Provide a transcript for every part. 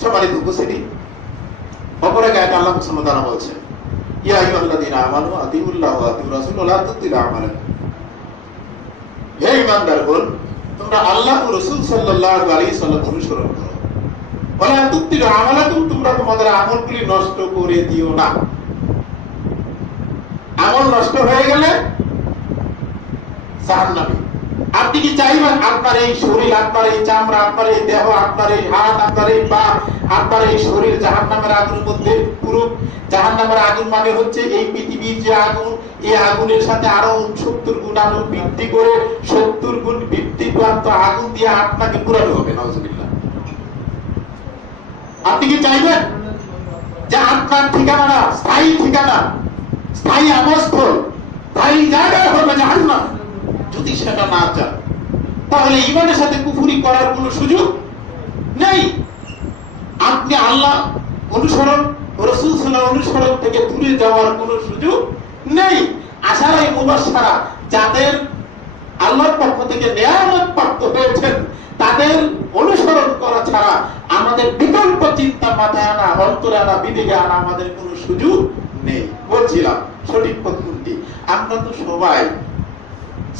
সম্মানিত উপস্থিতি, অপর এক আয়াতে আল্লাহ সুবহানাহু ওয়া তাআলা বলছেন, ইয়া আইয়ুহাল্লাযীনা আমানু আতিউল্লাহ ওয়া আতিউর রাসূল ওয়া লা তুতিলু আমালাকুম। হে ঈমানদারগণ, তোমরা আল্লাহ ও রাসূল সাল্লাল্লাহু আলাইহি ওয়াসাল্লাম অনুসরণ করো। ওয়া লা তুতিলু আমালাকুম, তোমরা তোমাদের আমলগুলি নষ্ট করে দিও না। আমল নষ্ট হয়ে গেলে জাহান্নামে। আপনি কি চাইবেন আপনার এই শরীর, আপনার এই চামড়া, আপনার এই দেহ, আপনার এই হাত, আপনার এই পা, আপনার এই শরীর জাহান্নামের আগুনের মধ্যে পুরো? জাহান্নামের আগুন মানে হচ্ছে এই পৃথিবীর যে আগুন, এই আগুনের সাথে আরো 70 গুণ আগুন বৃদ্ধি করে 70 গুণ বৃদ্ধিপ্রাপ্ত আগুন দিয়ে আপনাকে পুরানো হবে। নাউজুবিল্লাহ। আপনি কি চাইবেন যে আপনার ঠিকানা, স্থায়ী ঠিকানা, স্থায়ী আবাসস্থল, স্থায়ী জায়গা হবে জাহান্নাম? যদি সেটা না চান, তাহলে ঈমানের সাথে কুফরি করার কোনো সুযোগ নেই। আপনি আল্লাহ অনুসরণ, রাসূল সাল্লাল্লাহু অনুসরণ থেকে দূরে যাওয়ার কোনো সুযোগ নেই। আশারায়ে মুবাশশারা, যাদের আল্লাহর পক্ষ থেকে নিয়ামত প্রাপ্ত হয়েছেন, তাদের অনুসরণ করা ছাড়া আমাদের বিকল্প চিন্তা মাথায় আনা, অন্তরে আনা, বিবেকে আনা আমাদের কোনো সুযোগ নেই। বলছিলাম সঠিক পথ কোনটি? আমরা তো সবাই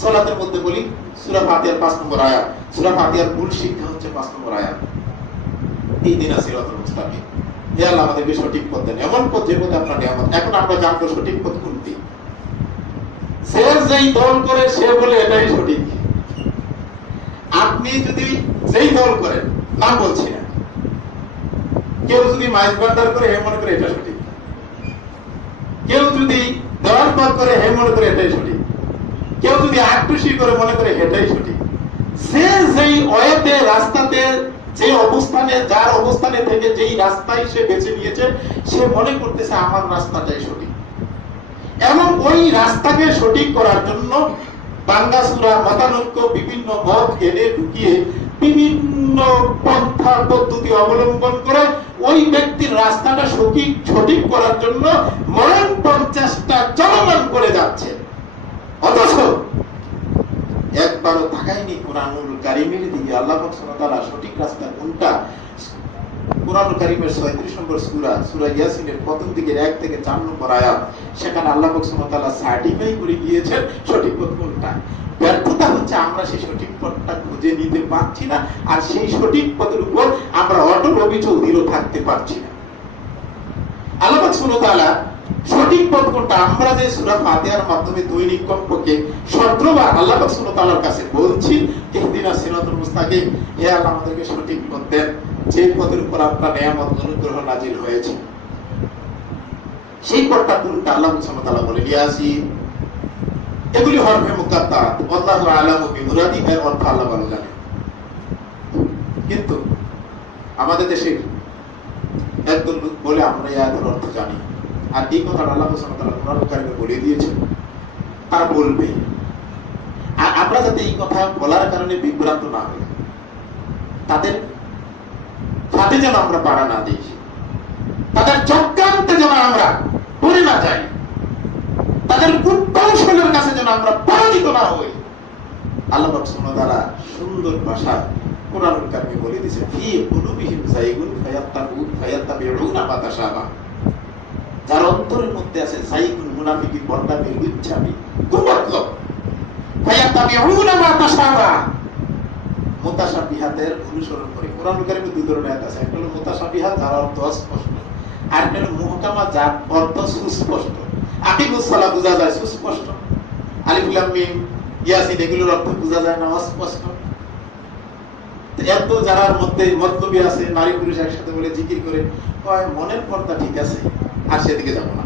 সালাতের মধ্যে বলি সূরা ফাতিহার 5 নম্বর আয়াত। সূরা ফাতিহার মূল শিক্ষা হচ্ছে 5 নম্বর আয়াত, ইহদিনাস সিরাতাল মুস্তাকিম। হে আল্লাহ, আমাদেরকে সঠিক পথ দেন, এমন পথ যে পথে আপনার নিয়ামত। এখন আমরা জানবো সঠিক পথ কোনটি। সে যেই দল করে সে বলে এটাই সঠিক। আপনি যদি যেই দল করেন, নাম বলছি না, কেউ যদি মাইজ ভান্ডার করে হে মনে করে এটা সঠিক, কেউ যদি দেওয়াল পথ করে হে মনে করে এটাই সঠিক, কেউ যদি আটটুসি করে মনে করে এটাই সঠিক। সে যেই ওয়েতে, রাস্তাতে, যে অবস্থানে, যার অবস্থানে থেকে যেই রাস্তায় সে বেছে নিয়েছে, সে মনে করতেছে আমার রাস্তাটাই সঠিক। এবং ওই রাস্তাকে সঠিক করার জন্য বাঙ্গাসুরা মতানৈক্য বিভিন্ন মত এনে ঢুকিয়ে বিভিন্ন পন্থা পদ্ধতি অবলম্বন করে ওই ব্যক্তির রাস্তাটা সঠিক করার জন্য মরণ প্রচেষ্টা চলমান করে যাচ্ছে। অথচ একবারও তাকায়নি কুরআনুল কারীমের দিকে। আল্লাহ পাক সুবহানাহু ওয়া তাআলা সঠিক রাস্তা কোনটা, কুরআনুল কারীমের 36 নম্বর সূরা, সূরা ইয়াসিনের প্রথম দিকের 1 থেকে 4 নম্বর আয়াত, সেখানে আল্লাহ পাক সুবহানাহু ওয়া তাআলা সার্টিফাই করে দিয়েছেন সঠিক পথ কোনটা। ব্যর্থতা হচ্ছে আমরা সেই সঠিক পথটা খুঁজে নিতে পারছি না, আর সেই সঠিক পথের উপর আমরা অটল অবিচল দৃঢ় থাকতে পারছি না। আল্লাহ পাক সুবহানাহু ওয়া তাআলা সঠিক পথ কোনটা, আমরা যে সূরা ফাতিহার মাধ্যমে দৈনিক কমপক্ষে 17 বার আল্লাহ পাক সুবহানাহু ওয়া তাআলার কাছে বলছি, ইহদিনাস সিরাতাল মুস্তাকিম, হে আল্লাহ আমাদেরকে সঠিক পথ দেন, যে পথের উপর আপনার নিয়ামত অনুগ্রহ নাজিল হয়েছে। সেই পথটা কোনটা? আল্লাহ সুবহানাহু ওয়া তাআলা বলেন ইয়াসিন। এগুলি হরফে মুকাত্তাত, আল্লাহু আ'লামু বিমুরাদিহি, এর অর্থ আল্লাহ ভালো জানেন। কিন্তু আমাদের দেশে একদল লোক বলে আমরা এই আয়াতের অর্থ জানি, আর এই কথা আল্লাহ সুবহানাহু ওয়া তাআলা কুরআনুল কারীমে বলে দিয়েছেন, তারা বলবে। আর আমরা যাতে এই কথা বলার কারণে বিভ্রান্ত না হই, তাদের ফাঁদে যেন আমরা পাড়া না দিই, তাদের চক্রান্তে যেন আমরা পড়ে না যাই, তাদের কূটকৌশলের কাছে যেন আমরা পরাজিত না হই। আল্লাহ পাক সুবহানাহু ওয়া তাআলা সুন্দর ভাষায় কুরআনুল কারীমে বলে দিয়েছেন, ফি কুলুবিহিম যায়গুন ফায়াত্তাবিউনা মা তাশাবা। যার অন্তরের মধ্যে আছে যায়গুন, মুনাফিকি, বদনামি, লুচ্ছামি, কুমতলব, ফায়াত্তাবিউনা মা তাশাবা, মুতাশাবিহাতের অনুসরণ করে। কুরআনুল কারীমে দুই ধরনের আয়াত আছে, একটা হলো মুতাশাবিহাত, যার অর্থ অস্পষ্ট, আর একটা হলো মুহকামা, যার অর্থ সুস্পষ্ট। আকিমুস সালাহ বোঝা যায় সুস্পষ্ট, আলিফ লাম মিম ইয়াসিন এগুলোর অর্থ বোঝা যায় না, অস্পষ্ট। এত যারার মধ্যে মতলবী আছে, নারী পুরুষ একসাথে বলে জিকির করে, কয় মনের পর্দা ঠিক আছে, আর সেদিকে যাব না।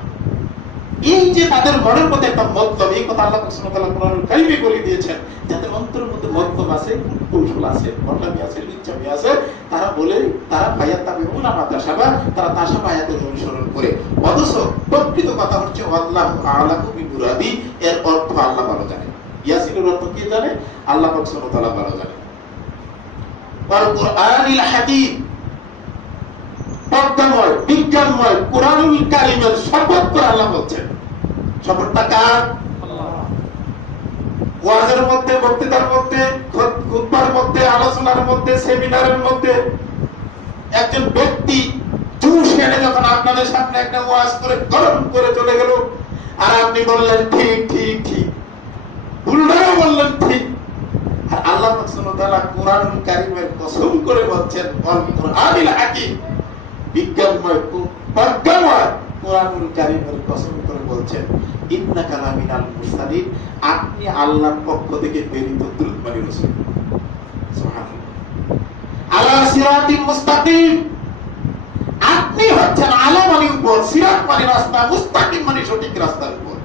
এই যে তাদের মনের মধ্যে একটা মতলব, এই কথা আল্লাহ সুবহানাহু ওয়া তাআলা কুরআনুল কারীমে বলে দিয়েছেন। যাদের অন্তরের মধ্যে মতলব আছে, কৌশল আছে, বদনামি আছে, লুচ্ছামি আছে, তারা বলে, তারা ফায়াত্তাবিউনা মা তাশাবা, তারা তাশাবা আয়াতের অনুসরণ করে। অথচ প্রকৃত কথা হচ্ছে আল্লাহু আ'লামু বিমুরাদি, এর অর্থ আল্লাহ ভালো জানেন। ইয়াসিনের অর্থ কে জানে? আল্লাহ পাক সুবহানাহু ওয়া তাআলা ভালো জানেন। ওয়াল কুরআনিল হাকীম, পদ্মাময়, বিজ্ঞানময় কুরআনুল কারীমের শপথ করে আল্লাহ বলছেন। শপথটা কার? আল্লাহ। ওয়াজের মধ্যে, বক্তৃতার মধ্যে, খুতবার মধ্যে, আলোচনার মধ্যে, সেমিনারের মধ্যে একজন ব্যক্তি জুস এনে যখন আপনাদের সামনে একটা ওয়াজ করে গরম করে চলে গেল, আর আপনি বললেন ঠিক ঠিক ঠিক, উল্টাও বললেন ঠিক। আর আল্লাহ সুবহানাহু ওয়া তাআলা কোরআনুল কারীমের কসম করে বলছেন, আল কুরআনিল হাকীম, বিজ্ঞানময় প্রজ্ঞাময় কোরআনুল কারীমের কসম করে বলছেন, ইন্নাকা লামিনাল মুরসালিন, আপনি আল্লাহর পক্ষ থেকে প্রেরিত দূতবাণী রাসূল। সুবহানাল্লাহ। আলা সিরাতিল মুস্তাকিম, আপনি হচ্ছেন আলা মানে উপর, সিরাত মানে রাস্তা, মুস্তাকিম মানে সঠিক রাস্তার উপর।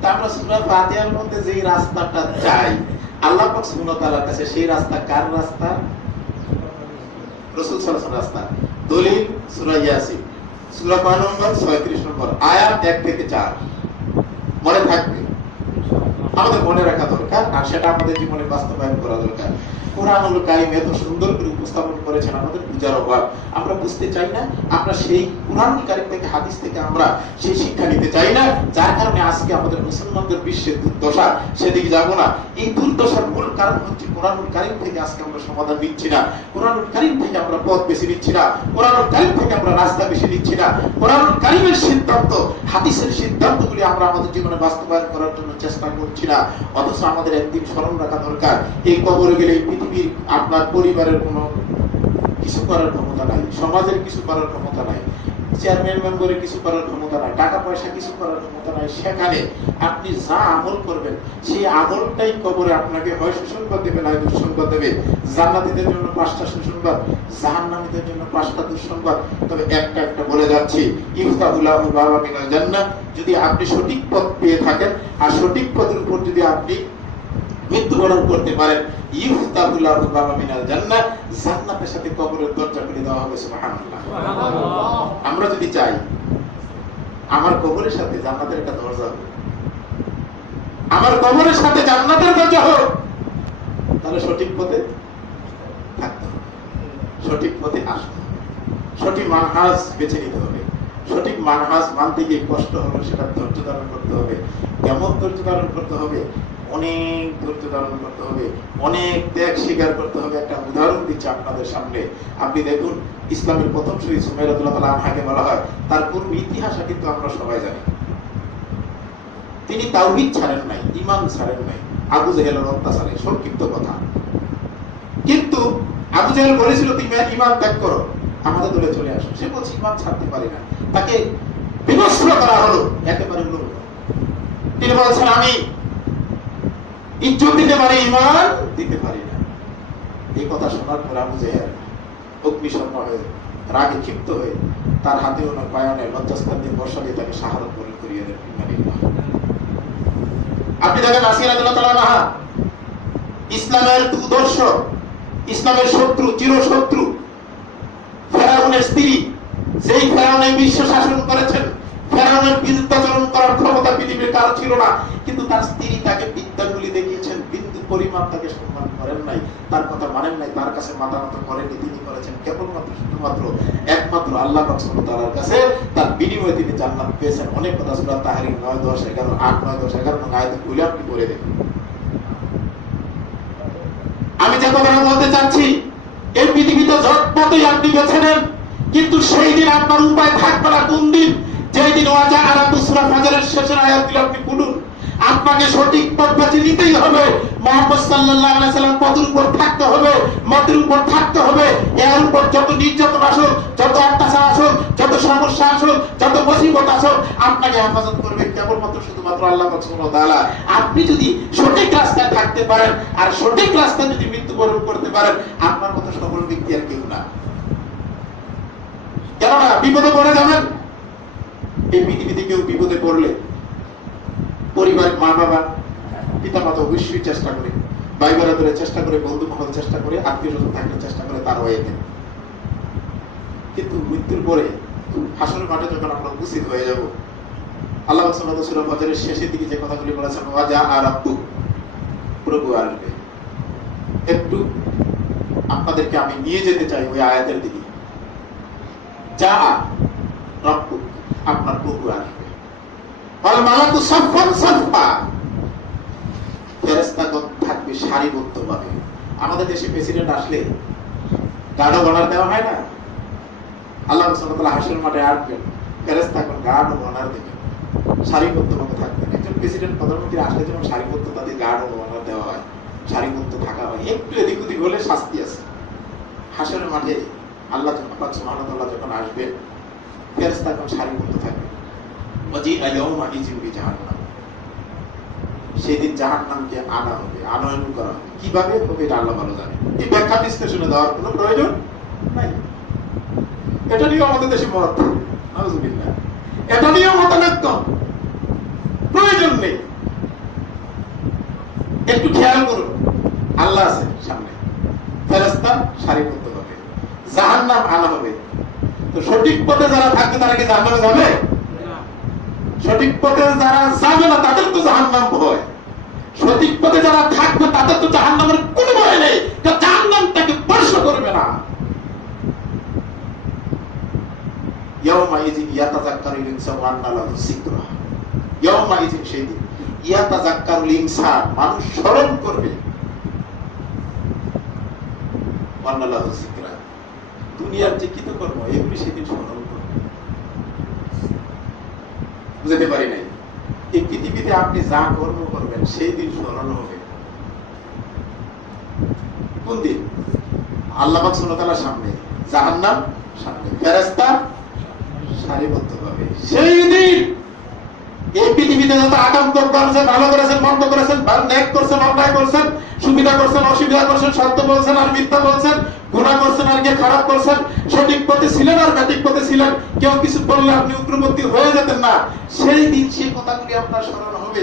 তা আমরা সূরা ফাতিহার মধ্যে যেই রাস্তাটা চাই আল্লাহ পাক সুবহানাহু ওয়া তাআলার কাছে, সেই রাস্তা কার রাস্তা? রাসূল সাল্লাল্লাহু আলাইহি ওয়াসাল্লাম রাস্তা। দলিল সূরা ইয়াসিন, সূরা 5 নম্বর 36 নম্বর আয়াত 1 থেকে 4। মনে থাকবে, আমাদের মনে রাখা দরকার, আর সেটা আমাদের জীবনে বাস্তবায়ন করা দরকার। কোরআনুল কারীম এত সুন্দর করে উপস্থাপন করেছেন, আমাদের বুঝার অভাব, আমরা বুঝতে চাই না। আমরা সেই কোরআনুল কারীম থেকে, হাদিস থেকে আমরা সেই শিক্ষা নিতে চাই না, যার কারণে আজকে আমাদের মুসলমানদের বিশ্বের দুর্দশা। সেদিকে যাব না। এই দুর্দশার মূল কারণ হচ্ছে কোরআনুল কারীম থেকে আজকে আমরা সমাধান নিচ্ছি না, কোরআনুল কারীম থেকে আমরা পথ বেছে নিচ্ছি না, কোরআনুল কারীম থেকে আমরা রাস্তা বেছে নিচ্ছি না। কোরআনুল কারীমের সিদ্ধান্ত, হাদিসের সিদ্ধান্তগুলি আমরা আমাদের জীবনে বাস্তবায়ন করার জন্য চেষ্টা করছি না। অথচ আমাদের একদিন স্মরণ রাখা দরকার, এই কবরে গেলে পৃথিবীর আপনার পরিবারের কোনো কিছু করার ক্ষমতা নাই, সমাজের কিছু করার ক্ষমতা নাই, চেয়ারম্যান মেম্বারের কিছু করার ক্ষমতা নাই, টাকা পয়সা কিছু করার ক্ষমতা নাই। সেখানে আপনি যা আমল করবেন সেই আমলটাই কবরে আপনাকে হয় সুসংবাদ দেবে, নয় দুঃসংবাদ দেবে। জান্নাতীদের জন্য 5টা সুসংবাদ, জাহান্নামীদের জন্য 5টা দুঃসংবাদ। তবে একটা একটা বলে যাচ্ছি, ইফতাহুল্লাহু বাবা মিনাল জান্নাহ, যদি আপনি সঠিক পথ পেয়ে থাকেন আর সঠিক পথের উপর যদি আপনি মৃত্যুবরণ করতে পারেন, ইফতাহুল্লাহু বাবা মিনাল জান্নাহ, জান্নাতের সাথে কবরের দরজা খুলে দেওয়া হবে। সুবহানাল্লাহ। আমরা যদি চাই আমার কবরের সাথে জান্নাতের একটা দরজা হোক, আমার কবরের সাথে জান্নাতের দরজা হোক, তাহলে সঠিক পথে থাকতে হবে, সঠিক পথে আসতে হবে, সঠিক মানহাজ বেছে নিতে হবে। সঠিক মানহাজ মানতে গিয়ে কষ্ট হবে, সেটা ধৈর্য ধারণ করতে হবে। কেমন ধৈর্য ধারণ করতে হবে? অনেক ধৈর্য ধারণ করতে হবে, অনেক ত্যাগ স্বীকার করতে হবে। একটা উদাহরণ দিচ্ছি আপনাদের সামনে। আপনি দেখুন, ইসলামের প্রথম শহীদ সুমাইয়া রাদিয়াল্লাহু তাআলা আনহাকে বলা হয়, তার পূর্ব ইতিহাস কিন্তু আমরা সবাই জানি। তিনি তাওহীদ ছাড়েন নাই, ঈমান ছাড়েন নাই, আবু জেহেলের অত্যাচারে, সংক্ষিপ্ত কথা। কিন্তু আবু জেহেল বলেছিল তুমি ঈমান ত্যাগ করো, আমাদের দলে চলে আসো। সে বলছে ঈমান ছাড়তে পারি না, তাকে বিনষ্ট করা হলো একেবারে। তিনি বলছেন আমি ইজ্জত দিতে পারি, ঈমান দিতে পারি না। এই কথা শোনার পর আবু জেহেল অগ্নিশর্মা হয়ে, রাগে ক্ষিপ্ত হয়ে, তার হাতে ও পায়নে লজ্জাস্থান দিয়ে বর্ষা দিয়ে তাকে শাহাদাত বরণ করিয়ে দেন। আপনি দেখেন আসিয়া রাদিয়াল্লাহু তাআলা আনহা, ইসলামের দুর্দর্শ, ইসলামের শত্রু, চিরশত্রু, ফেরাউনের স্ত্রী, যেই ফেরাউন বিশ্ব শাসন করেছেন, ফেরাউনের বিরুদ্ধাচরণ করার ক্ষমতা পৃথিবীর কারো ছিল না, কিন্তু তার স্ত্রী তাকে বিদ্যাগুলি দেখিয়েছেন, বিন্দু পরিমাণ তাকে সম্মান করেন নাই, তার কথা মানেন নাই, তার কাছে মাথা নত করেনি। তিনি করেছেন কেবলমাত্র শুধুমাত্র একমাত্র আল্লাহ পাক সুবহানাহু ওয়া তাআলার কাছে, তার বিনিময়ে তিনি জান্নাত পেয়েছেন। অনেক কথা সূরা তাহরিম 9, 10, 11, 8, 9, 10, 11 আয়াত খুলে আপনি পড়ে দেখুন। আমি যে কথা বলতে চাচ্ছি, এই পৃথিবীতে যতই আপনি বেছে নেন, কিন্তু সেই দিন আপনার উপায় থাকবে না। কোন দিন? যেই দিন ওয়াজা আরাতু সূরা ফাজরের শেষের আয়াতগুলো আপনি পড়ুন, আপনাকে সঠিক পথ বেছে নিতেই হবে। মুহাম্মদ সাল্লাল্লাহু আলাইহি সাল্লাম পথের উপর থাকতে হবে, মতের উপর থাকতে হবে। এর উপর যত নির্যাতন আসুক, যত অত্যাচার আসুক, যত সমস্যা আসুক, যত মুসিবত আসুক, আপনাকে হেফাজত করবে কেবলমাত্র শুধুমাত্র আল্লাহ সুবহানাহু ওয়া তাআলা। আপনি যদি সঠিক রাস্তায় থাকতে পারেন আর সঠিক রাস্তায় যদি মৃত্যুবরণ করতে পারেন, আপনার মতো সফল ব্যক্তি আর কেউ না। কেননা বিপদে পড়ে যাবেন। এই পৃথিবীতে কেউ বিপদে পড়লে পরিবার, মা বাবা, পিতা মাতা অবশ্যই চেষ্টা করে, ভাই বোনেরা চেষ্টা করে, বন্ধু মহল চেষ্টা করে, আত্মীয় স্বজন থাকলে চেষ্টা করে তার হয়ে দেন। কিন্তু মৃত্যুর পরে হাসরের মাঠে যখন আমরা উপস্থিত হয়ে যাব, আল্লাহ সুবহানাহু সূরা ফাজরের শেষের দিকে যে কথাগুলি বলেছেন, ওয়াজা রাব্বুক, প্রভু আসবে। একটু আপনাদেরকে আমি নিয়ে যেতে চাই ওই আয়াতের দিকে। যা রাব্বুক, আপনার প্রভু আসবে। ওয়াল মালাকু সাফফান সাফফা, ফেরেশতাগণ থাকবে সারিবদ্ধভাবে। আমাদের দেশে প্রেসিডেন্ট আসলে গার্ড অফ অনার দেওয়া হয় না? আল্লাহ সুবহানাহু ওয়া তাআলা হাসরের মাঠে আসবেন, ফেরেশতা এখন গার্ড ও অনার দেবেন, সারিবদ্ধভাবে থাকবেন। একজন প্রেসিডেন্ট প্রধানমন্ত্রী আসলে যেমন সারিবদ্ধ তাদের গার্ড ও অনার দেওয়া হয়, সারিবদ্ধ থাকা হয়, একটু এদিক ওদিক হলে শাস্তি আছে। হাসরের মাঠে আল্লাহ সুবহানাহু ওয়া তাআলা যখন আসবেন, ফেরেশতা এখন সারিবদ্ধ থাকবে। ওয়াজিআ ইয়াওমা ইযিন বিজাহান্নাম, সেদিন জাহান্নামকে আনা হবে, আনয়ন করা হবে। কিভাবে হবে এটা আল্লাহ ভালো জানে, এই ব্যাখ্যা বিশ্লেষণে দেওয়ার কোনো প্রয়োজন নাই। এটা নিয়েও আমাদের দেশে মত, নাউযুবিল্লাহ, এটা নিয়েও মতানৈক্য, প্রয়োজন নেই। একটু খেয়াল করুন, আল্লাহ আছে সামনে, ফেরেশতা সারিবদ্ধ হবে, জাহান্নাম আনা হবে। তো সঠিক পথে যারা থাকবে তারা কি জাহান্নামে যাবে? সঠিক পথে যারা যাবে না তাদের তো জাহান্নাম ভয়, সঠিক পথে যারা থাকবে তাদের তো জাহান্নামের কোনো ভয় নেই, জাহান্নাম তাকে স্পর্শ করবে না। ইয়াউমাইযিন ইয়াতাযাক্কারুল ইনসানু ওয়া আন্না লাহু যিকরা, ইয়াউমাইযিন সেদিন ইয়াতাযাক্কারুল ইনসান, মানুষ স্মরণ করবে, ওয়া আন্না লাহু যিকরা, দুনিয়ার যে কৃতকর্ম এগুলি সেদিন স্মরণ করবে। বুঝতে পারি নাই, এই পৃথিবীতে আপনি যা কর্ম করবেন সেই দিন স্মরণ হবে। কোন দিন? আল্লাহ পাক সুবহানাহু ওয়া তাআলার সামনে, জাহান্নাম সামনে, ফেরেশতা সারিবদ্ধভাবে। সেই দিন এই পৃথিবীতে যত আকাম করেছেন, ভালো করেছেন, মন্দ করেছেন, ন্যায় করছেন, অন্যায় করছেন, সুবিধা করছেন, অসুবিধা করছেন, সত্য বলছেন আর মিথ্যা বলছেন, গুনাহ করছেন আর গিয়ে খারাপ করছেন, সঠিক পথে ছিলেন আর ব্যাঠিক পথে ছিলেন, কেউ কিছু বললে আপনি উগ্রপন্থী হয়ে যেতেন না, সেই দিন সেই কথাগুলি আপনার স্মরণ হবে।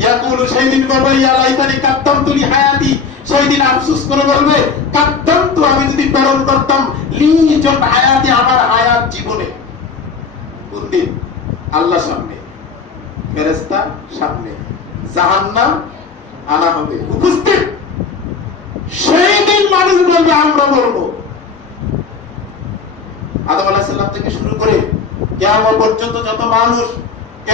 ইয়াকুলু, সেই দিন বলবে, ইয়া লাইতানি কাদ্দামতু লি হায়াতি, সেই দিন আফসোস করে বলবে, কাদ্দামতু, আমি যদি প্রেরণ করতাম, লি জন হায়াতি, আমার হায়াত জীবনে। কোন দিন? আল্লাহ সামনে, ফেরেশতা সামনে, জাহান্নাম আনা হবে, উপস্থিত। সেই দিন মানুষ বলবে, আমরা বলবো, আদম আলাইহিস সালাম থেকে শুরু করে কিয়ামত পর্যন্ত যত মানুষ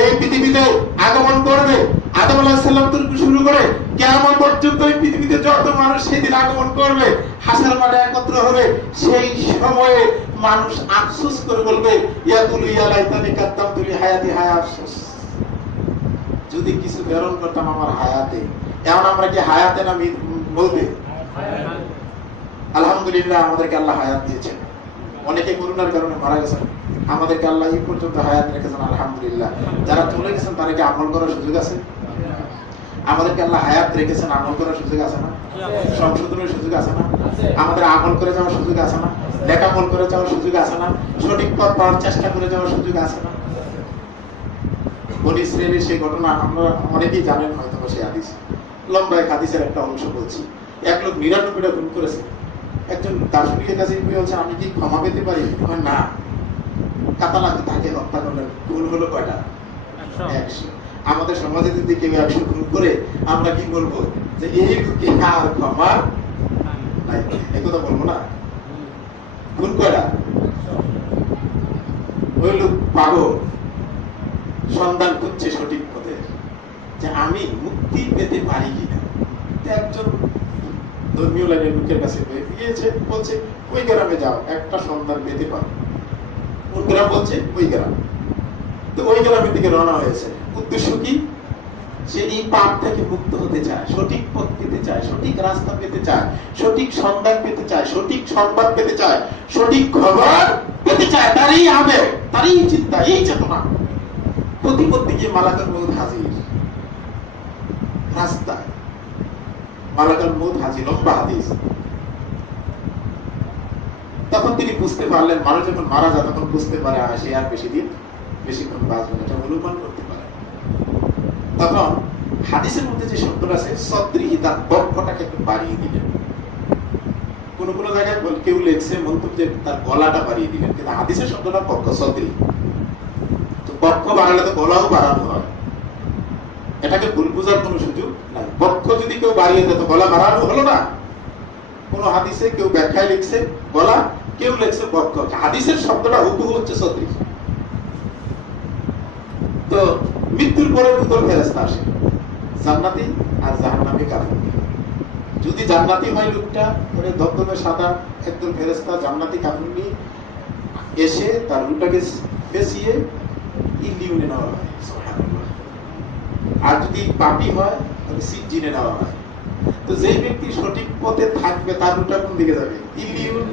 এই পৃথিবীতে আগমন করবে, আদম আলাইহিস সালাম থেকে শুরু করে কিয়ামত পর্যন্ত এই পৃথিবীতে যত মানুষ সেদিন আগমন করবে, হাসর মাঠে একত্র হবে। সেই সময়ে মানুষ আফসোস করে বলবে, ইয়াকুলু ইয়া লাইতানি কাদ্দামতু লি হায়াতি, হায় আফসোস, যদি কিছু প্রেরণ করতাম আমার হায়াতে। এখন আমরা কি হায়াতে না বলবে? আলহামদুলিল্লাহ, আমাদেরকে আল্লাহ হায়াত দিয়েছেন, অনেকে করোনার কারণে মারা গেছেন, আমাদেরকে আল্লাহ এই পর্যন্ত হায়াত রেখেছেন, আলহামদুলিল্লাহ। যারা চলে গেছেন তারা কি আমল করার সুযোগ আছে? আমাদেরকে আল্লাহ হায়াত রেখেছেন, আমল করার সুযোগ আছে না? সংশোধনের সুযোগ আছে না? আমাদের আমল করে যাওয়ার সুযোগ আছে না? লেখামল করে যাওয়ার সুযোগ আছে না? সঠিক পথ পাওয়ার চেষ্টা করে যাওয়ার সুযোগ আছে না? বনি ইসরাইলের সেই ঘটনা আমরা অনেকেই জানেন হয়তো, সেই হাদিস, লম্বা এক হাদিসের একটা অংশ বলছি। এক লোক 99টা খুন করেছে, একজন দার্শনিকের কাছে বলছেন, আমি কি ক্ষমা পেতে পারি? না, কাতালাকে তাকে হত্যা করলেন, খুন হলো কয়টা? 100। আমাদের সমাজে যদি কেউ 100 খুন করে আমরা কি বলবো? যে এই লোকে আর ক্ষমা নাই, এই কথা বলবো না? খুন কয়টা? ওই লোক পাগল, সন্ধান করছে সঠিক পথে, যে আমি মুক্তি পেতে পারি কিনা। একজন ধর্মীয় লাইনের লোকের কাছে গিয়েছে, বলছে ওই গ্রামে যাও, একটা সন্ধান পেতে পারো। কোন গ্রাম? বলছে ওই গ্রাম। তো ওই গ্রামের দিকে রওনা হয়েছে। উদ্দেশ্য কি? সে এই পাপ থেকে মুক্ত হতে চায়, সঠিক পথ পেতে চায়, সঠিক রাস্তা পেতে চায়, সঠিক সন্ধান পেতে চায়, সঠিক সংবাদ পেতে চায়, সঠিক খবর পেতে চায়। তার এই আবেগ, তার এই চিন্তা, এই চেতনা। প্রতিপত্তি গিয়ে মালাকুল মউত হাজির রাস্তায়, মালাকুল মউত হাজির, লম্বা হাদিস। তখন তিনি বুঝতে পারলেন, মানুষ যখন মারা যায় তখন বুঝতে পারে সে আর বেশিক্ষণ বাঁচবে না, এটা অনুমান করতে পারে। তখন হাদিসের মধ্যে যে শব্দটা আছে, সদরিহি, তার বক্ষটাকে একটু বাড়িয়ে দিলেন। কোন কোন জায়গায় কেউ লেখছে মন্তব্যে তার গলাটা বাড়িয়ে দিলেন, কিন্তু হাদিসের শব্দটা বক্ষ, সদরি। তো বক্ষ বাড়ালে তো গলাও বাড়ানো হয়, এটাকে ভুল বোঝার কোনো সুযোগ নাই। বক্ষ যদি কেউ বাড়িয়ে দেয় তো গলা বাড়ানো হলো না। কোন হাদিসে কেউ ব্যাখ্যায় লিখছে গলা, কেউ লিখছে বক্ষ, হাদিসের শব্দটা হুবহু হচ্ছে সদরি। তো মৃত্যুর পরে দুটো ফেরেশতা আসে, জান্নাতি আর জাহান্নামী কাফের। যদি জান্নাতি হয় লোকটা, মানে ধবধবে সাদা একদম ফেরেশতা জান্নাতি কাপড় নিয়ে এসে তার রুটাকে বেঁচিয়ে ইলিউনে নেওয়া হয়, সুবহানাল্লাহ। আর যদি পাপী হয় তাহলে সিজ্জিনে নেওয়া হয়। তো যে ব্যক্তি সঠিক পথে থাকবে তার রুটা কোন দিকে যাবে? ইলিউন।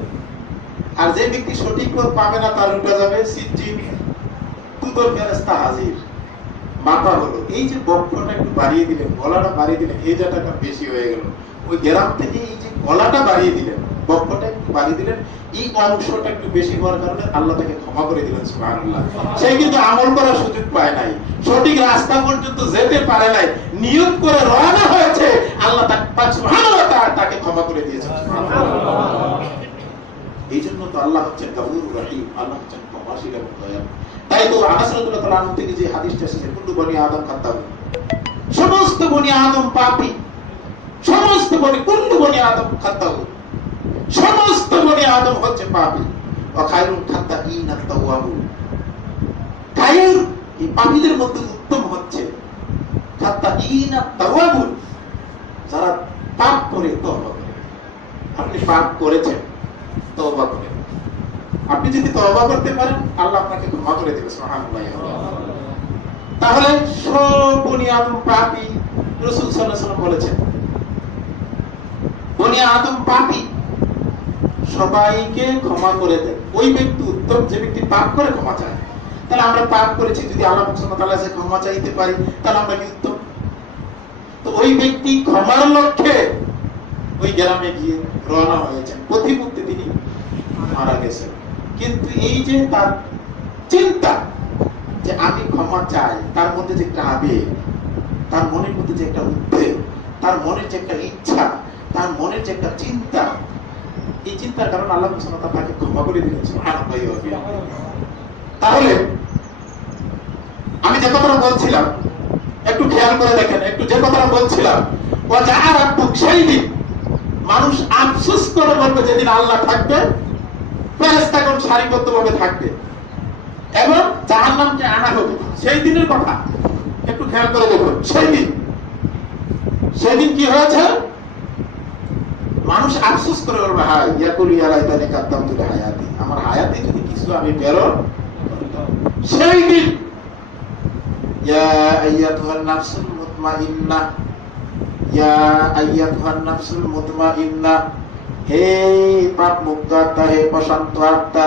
আর যে ব্যক্তি সঠিক পথ পাবে না তার রুটা যাবে সিজ্জিন। তুতোর ফেরেশতা হাজির। মাথা হলো এই যে বক্ষটা একটু বাড়িয়ে দিলেন, গলাটা বাড়িয়ে দিলেন, এই জায়গাটা বেশি হয়ে গেল। ওই গ্রাম থেকে এই যে গলাটা বাড়িয়ে দিলেন, বক্ষটা একটু বাড়িয়ে দিলেন, এই অংশটা একটু বেশি হওয়ার কারণে আল্লাহ তাকে ক্ষমা করে দিলেন, সুবহানাল্লাহ। সে কিন্তু আমল করার সুযোগ পায় নাই, সঠিক রাস্তা পর্যন্ত যেতে পারে নাই, নিয়ত করে রওনা হয়েছে, আল্লাহ তাকে সুবহানাল্লাহ তাকে ক্ষমা করে দিয়েছেন, সুবহানাল্লাহ। এই জন্য তো আল্লাহ হচ্ছেন গফুরুর রহিম, আল্লাহ হচ্ছেন ক্ষমাশীল এবং দয়ালু। তাই তো আনাস রাদিয়াল্লাহু তাআলা আনহু থেকে যে হাদিসটা এসেছে, কুল্লু বনি আদম খাত্তাউন, সমস্ত বনি আদম পাপী, সমস্ত বনি, কুল্লু বনি আদম খাত্তাউন, সমস্ত বনি আদম হচ্ছে পাপী। ওয়া খায়রুল খাত্তাইন আত-তাওয়াবুন, খায়র এই পাপীদের মধ্যে উত্তম হচ্ছে খাত্তাইন আত-তাওয়াবুন, যারা পাপ করে তওবা করে। আপনি পাপ করেছেন, তওবা করেন। আপনি যদি তওবা করতে পারেন আল্লাহ আপনাকে ক্ষমা করে দেবে, সুবহানাল্লাহ। তাহলে সব বনি আদম পাপী, রাসূল সাল্লাল্লাহু আলাইহি ওয়াসাল্লাম বলেছেন বনি আদম পাপী, সবাইকে ক্ষমা করে দেন। ওই ব্যক্তি উত্তম যে ব্যক্তি পাপ করে ক্ষমা চায়। তাহলে আমরা পাপ করেছি, যদি আল্লাহ সুবহানাহু ওয়া তাআলা কাছে ক্ষমা চাইতে পারি তাহলে আমরা কি উত্তম? তো ওই ব্যক্তি ক্ষমার লক্ষ্যে ওই গ্রামে গিয়ে রওনা হয়েছেন, পথিমধ্যে তিনি মারা গেছেন। কিন্তু এই যে তার চিন্তা যে আমি ক্ষমা চাই, তার মধ্যে যে একটা আবেগ, তার মনের মধ্যে যে একটা উদ্বেগ, তার মনের যে একটা ইচ্ছা, তার মনের যে একটা চিন্তা, এই চিন্তার কারণে আল্লাহ সুবহানাহু ওয়া তাআলা তাকে ক্ষমা করে দিলেন, সুবহানাল্লাহ। তাহলে আমি যে কথাটা বলছিলাম একটু খেয়াল করে দেখেন, একটু যে কথাটা বলছিলাম, ওয়া যাআ রাব্বুক, সেই দিন মানুষ আফসোস করে বলবে যেদিন আল্লাহ থাকবে, ফেরেশতাগণ সারিবদ্ধভাবে থাকবে এবং জাহান্নামকে আনা হবে। সেই দিনের কথা একটু খেয়াল করে দেখুন। সেই দিন কি হয়েছে? মানুষ আফসোস করে বলবে, হায় ইয়াকুল ইয়া লাইতানি কাদ্দামতু লিহায়াতি, আমার হায়াতে যদি কিছু আমি প্রেরণ করতাম। সেই দিন ইয়া আইয়াতুহান নাফসুল মুতমাইন্নাহ, ইয়া আইয়াতুহান নাফসুল মুতমাইন্নাহ, হে পাপ মুক্ত আত্মা, হে প্রশান্ত আত্মা,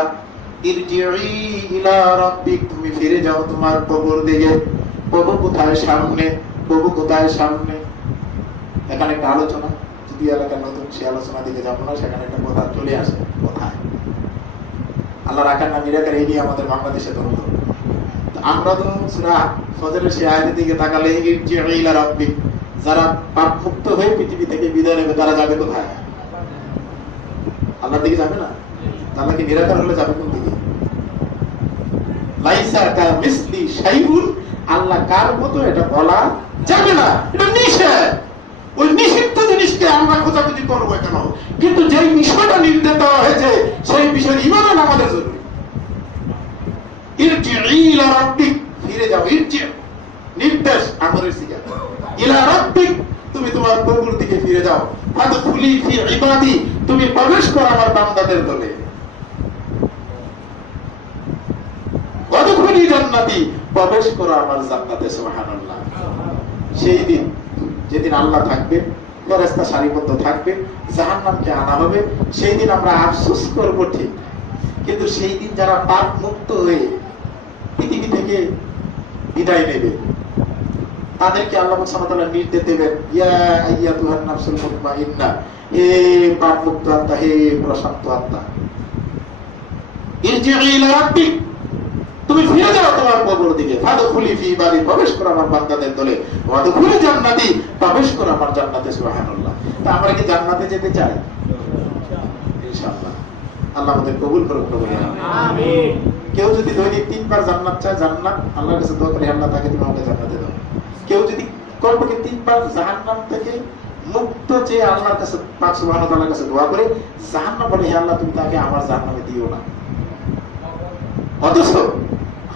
ইরজিই ইলা রাব্বিক, তুমি ফিরে যাও তোমার প্রভুর দিকে। প্রভু কোথায়? সামনে। প্রভু কোথায়? সামনে। এখানে একটা আলোচনা, যদি এলাকার নতুন, সে আলোচনা দিকে যাবো না, সেখানে একটা কথা চলে আসে। কোথায়? আল্লাহ রাখার না নিরাকার, এই নিয়ে আমাদের বাংলাদেশে দ্বন্দ্ব। আমরা তো সূরা ফজরের সেই আয়াতের দিকে তাকালে, ইরজিই ইলা রাব্বিক, যারা পাপ মুক্ত হয়ে পৃথিবী থেকে বিদায় নেবে তারা যাবে কোথায়? আল্লাহর দিকে যাবে না? আল্লাহ কি নিরাকার হলে যাবে কোন দিকে? লাইসা কামিসলি শাইউন, আল্লাহ কার মতো এটা বলা যাবে না, এটা নিষেধ। ওই নিষিদ্ধ জিনিসকে আমরা খোঁজাখুঁজি করবো কেন? কিন্তু যেই বিষয়টা নির্দেশ দেওয়া হয়েছে সেই বিষয়ে ঈমান আনা আমাদের জরুরি। ইরজিই ইলা রাব্বিক, ফিরে যাও। ইরজি নির্দেশ, আমরের সিগা। ইলা রাব্বিক, তুমি তোমার প্রভুর দিকে ফিরে যাও। ফাদখুলি ফি ইবাদি, তুমি প্রবেশ করো আমার বান্দাদের দলে। ওয়াদখুলি জান্নাতি, প্রবেশ করো আমার জান্নাতে, সুবহানাল্লাহ। সেই দিন যেদিন আল্লাহ থাকবে, ফেরেশতা সারিবদ্ধ থাকবে, জাহান্নামকে আনা হবে, সেই দিন আমরা আফসোস করব ঠিক, কিন্তু সেই দিন যারা পাপ মুক্ত হয়ে পৃথিবী থেকে বিদায় নেবে তাদেরকে আল্লাহ সুবহানাহু ওয়া তাআলা নির্দেশ দেবেন, ইয়া আইয়াতুহান নাফসুল মুতমাইন্নাহ, হে পাপ মুক্ত আত্মা, হে প্রশান্ত আত্মা, ইরজিই ইলা রাব্বিক, তুমি ফিরে যাও তোমার প্রভুর দিকে। ফাদখুলি ফি ইবাদি, প্রবেশ করো আমার বান্দাদের দলে। ওয়াদখুলি জান্নাতি, প্রবেশ করো আমার জান্নাতে, সুবহানাল্লাহ। তা আমরা কি জান্নাতে যেতে চাই? ইনশাআল্লাহ। আল্লাহ আমাদের কবুল করুন, আমিন। কেউ যদি দৈনিক 3 বার জান্নাত চায়, জান্নাত আল্লাহর কাছে দোয়া করে, আল্লাহ তাকে তুমি আমাকে জান্নাতে দাও। কেউ যদি কমপক্ষে 3 বার জাহান্নাম থেকে মুক্ত চেয়ে আল্লাহর কাছে, পাক সুবহানাহু ওয়া তাআলার কাছে দোয়া করে, জাহান্নাম বলে, হে আল্লাহ তুমি তাকে আমার জাহান্নামে দিও না। অথচ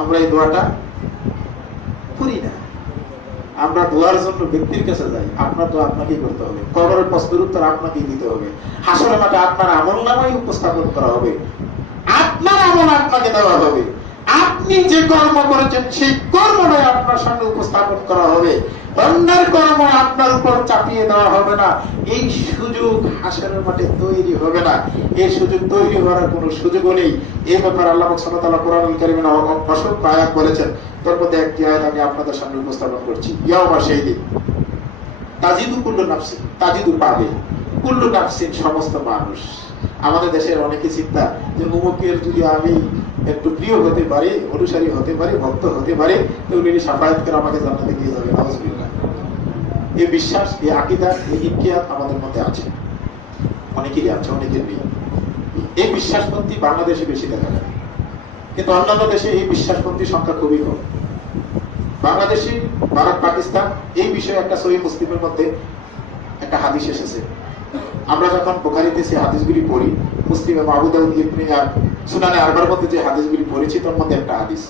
আমরা এই দোয়াটা করি না। আমরা দোয়ার জন্য ব্যক্তির কাছে যাই, আপনার দোয়া আপনাকেই করতে হবে, কবরের প্রশ্নের উত্তর আপনাকেই দিতে হবে, হাসরের মাঠে আপনার আমল নামাই উপস্থাপন করা হবে, আপনার আমল আপনাকে দেওয়া হবে, আপনি যে কর্ম করেছেন সেই কর্মটাই আপনার সামনে উপস্থাপন করা হবে, অন্যের কর্ম আপনার উপর চাপিয়ে দেওয়া হবে না। এই সুযোগ হাসরের মাঠে তৈরি হবে না, এই সুযোগ তৈরি হওয়ার কোনো সুযোগও নেই। এই ব্যাপারে আল্লাহ সুবহানাহু ওয়া তাআলা কোরআনুল কারীমে অসংখ্য আয়াত বলেছেন, তার মধ্যে একটি আয়াত আমি আপনাদের সামনে উপস্থাপন করছি। ইয়াওমা সেই দিন তাজিদু কুল্লু নাফসিন, তাজিদু পাবে, কুল্লু নাফসিন সমস্ত মানুষ। আমাদের দেশের অনেকে চিন্তা যে উমুকের যদি আমি একটু প্রিয় হতে পারি, অনুসারী হতে পারি, ভক্ত হতে পারি, তো উনি শাফায়াত করে আমাকে জান্নাতে নিয়ে যাবে। নাউযুবিল্লাহ। এই বিশ্বাস, এই আকীদা, এই ইনকিয়াত আমাদের মধ্যে আছে, অনেকেরই আছে, অনেকের নেই। এই বিশ্বাসপন্থী বাংলাদেশে বেশি দেখা যায়, কিন্তু অন্যান্য দেশে এই বিশ্বাসপন্থী সংখ্যা খুবই কম। বাংলাদেশি, ভারত, পাকিস্তান, এই বিষয়ে একটা সহিহ মুসলিমের মধ্যে একটা হাদিস এসেছে। আমরা যখন বুখারীতে সেই হাদিসগুলি পড়ি, মুসলিম এবং আবু দাউদ, ইবনে সুনানে আরবার মধ্যে যে হাদিসগুলি পড়েছি তার মধ্যে একটা হাদিস,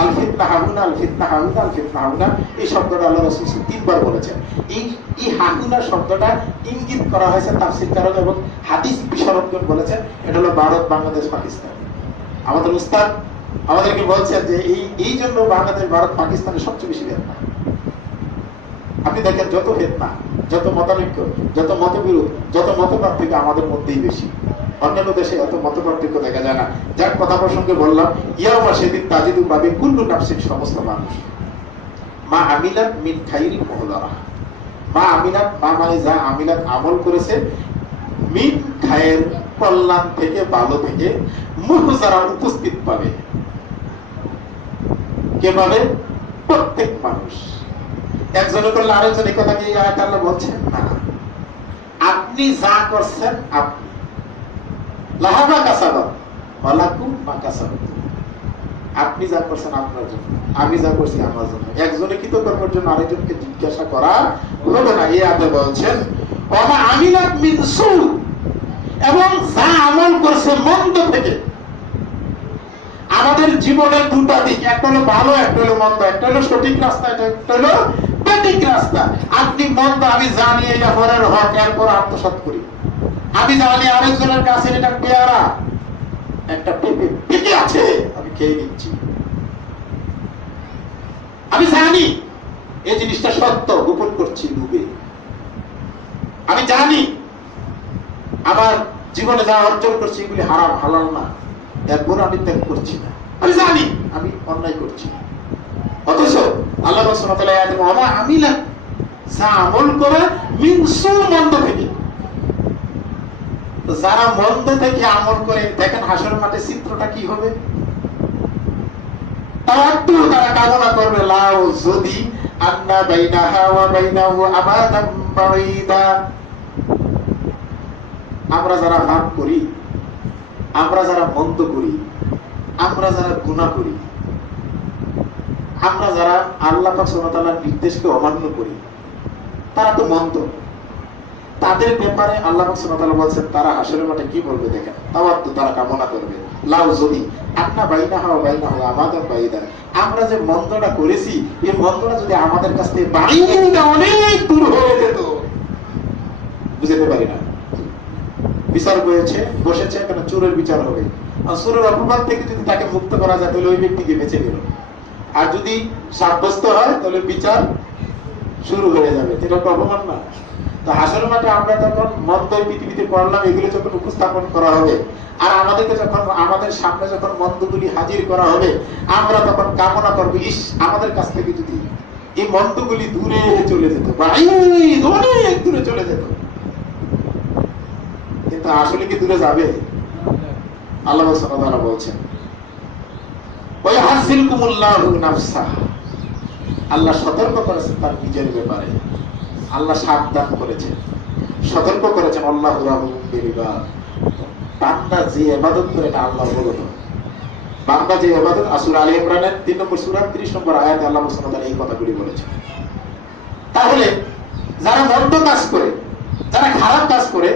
আল ফিতনা হাউনা, আল ফিতনা হাউনা, আল ফিতনা হাউনা, এই শব্দটা আল্লাহ রাসূল 3 বার বলেছেন। এই হাউনা শব্দটা ইঙ্গিত করা হয়েছে তাফসীরকারক এবং হাদিস বিশারদগণ বলেছেন এটা হলো ভারত, বাংলাদেশ, পাকিস্তান। আমাদের উস্তাদ আমাদেরকে বলছেন যে এই জন্য বাংলাদেশ, ভারত, পাকিস্তানের সবচেয়ে বেশি ফিতনা। আপনি দেখেন যত ফিতনা, যত মতানৈক্য, যত মতবিরোধ, যত মতপার্থক্য আমাদের মধ্যেই বেশি। অন্যান্য দেশে এত মতপার্থক্য দেখা যায় না। যার কথা প্রসঙ্গে বললাম, ইয়াওমা সেদিন তাজিদু পাবে কুল্লু নাফসিন সমস্ত মানুষ, মা আমিলাত মিন খাইরিন মুহদারা, মা আমিলাত, মা মানে যা আমিলাত আমল করেছে, মিন খায়ের কল্যাণ থেকে, ভালো থেকে, মুহজারা উপস্থিত পাবে। কে পাবে? প্রত্যেক মানুষ। একজনে করলে আরেকজন এই কথা কি আয়াত আল্লাহ বলছেন না। আপনি যা করছেন, আপনি লাহামা কাসাবা ওয়ালাকুম মা কাসাবাতুম, আপনি যা করছেন আপনার জন্য, আমি যা করছি আমার জন্য। একজনে কৃতকর্মের জন্য আরেকজনকে জিজ্ঞাসা করা হবে না। এই আয়াতে বলছেন ওমা আমিলাত মিন সু, এবং যা আমল করছে মন্দ থেকে। আমাদের জীবনের দুটো দিক, একটা হলো ভালো, একটা হলো মন্দ, একটা হলো সঠিক রাস্তা, একটা হলো বেঠিক রাস্তা। আপনি মন্দ, আমি জানি এটা পরের হক, এরপর আত্মসাৎ করি। আমি জানি আরেকজনের কাছে এটা পেয়ারা, একটা পেঁপে পেকে আছে, আমি খেয়ে নিচ্ছি। আমি জানি এই জিনিসটা সত্য, গোপন করছি ডুবে। আমি জানি আমার জীবনে যা অর্জন করছি এগুলি হারাম, হালাল না, এরপর আমি ত্যাগ করছি না। আমি জানি আমি অন্যায় করছি, অথচ আল্লাহ সুবহানাহু ওয়া তাআলা আয়াতে ওমা আমিলাত, যা আমল করে মিন সু, মন্দ থেকে। যারা মন্দ থেকে আমল করে, দেখেন হাসরের মাঠে চিত্রটা কি হবে। তাওয়াক্কুল, তারা কামনা করবে, লাউ যদি আন্না বাইনাহা ওয়া বাইনাহু আমাদাম বাঈদা। আমরা যারা পাপ করি, আমরা যারা মন্দ করি, আমরা যারা গুনাহ করি, আমরা যারা আল্লাহ পাক সুবহানাহু ওয়া তাআলার নির্দেশকে অমান্য করি, তারা তো মন্দ। তাদের ব্যাপারে আল্লাহ পাক সুবহানাহু ওয়া তাআলা বলেন তারা হাসরের মাঠে কি বলবে দেখেন। তাওয়াক্কুল, তারা কামনা করবে, লাউ যদি আন্না বাইনাহা ওয়া বাইনাহু আমাদাম বাঈদা, আমরা যে মন্দটা করেছি এই মন্দটা যদি আমাদের কাছ থেকে বাঈদা, অনেক দূর হয়ে যেত। বুঝতে পারি না। বিচার বসেছে, কেন চোরের বিচার হবে, আর চোরের অপবাদ থেকে যদি তাকে মুক্ত করা যায় তাহলে ওই ব্যক্তিকে বেঁচে গেল। আর যদি সাব্যস্ত হয় তাহলে বিচার শুরু হয়ে যাবে। এটা তো অপমান না? তো হাসরের মাঠে আমরা যখন মন্দ পৃথিবীতে করলাম, এগুলো যখন উপস্থাপন করা হবে, আর আমাদেরকে যখন আমাদের সামনে যখন মন্দগুলি হাজির করা হবে, আমরা তখন কামনা করবো, ইস আমাদের কাছ থেকে যদি এই মন্দগুলি দূরে চলে যেত, বা অনেক দূরে চলে যেত। কিন্তু আসলে কি দূরে যাবে? আল্লাহ সুবহানাহু ওয়া তাআলা বলছেন ওয়া ইয়াহযিরকুমুল্লাহু নাফসা, আল্লাহ সতর্ক করেছেন তার নিজের ব্যাপারে। আল্লাহ সাবধান করেছেন, সতর্ক করেছেন। আল্লাহু রাহুম বিল ইবাদ, বান্দা যে ইবাদত করে এটা আল্লাহ বলল। বান্দা যে ইবাদত, সূরা আলে ইমরানের 3 নম্বর সূরা 30 নম্বর আয়াতে আল্লাহ সুবহানাহু ওয়া তাআলা এই কথাগুলি বলেছেন। তাহলে যারা মন্দ কাজ করে, যারা খারাপ কাজ করে,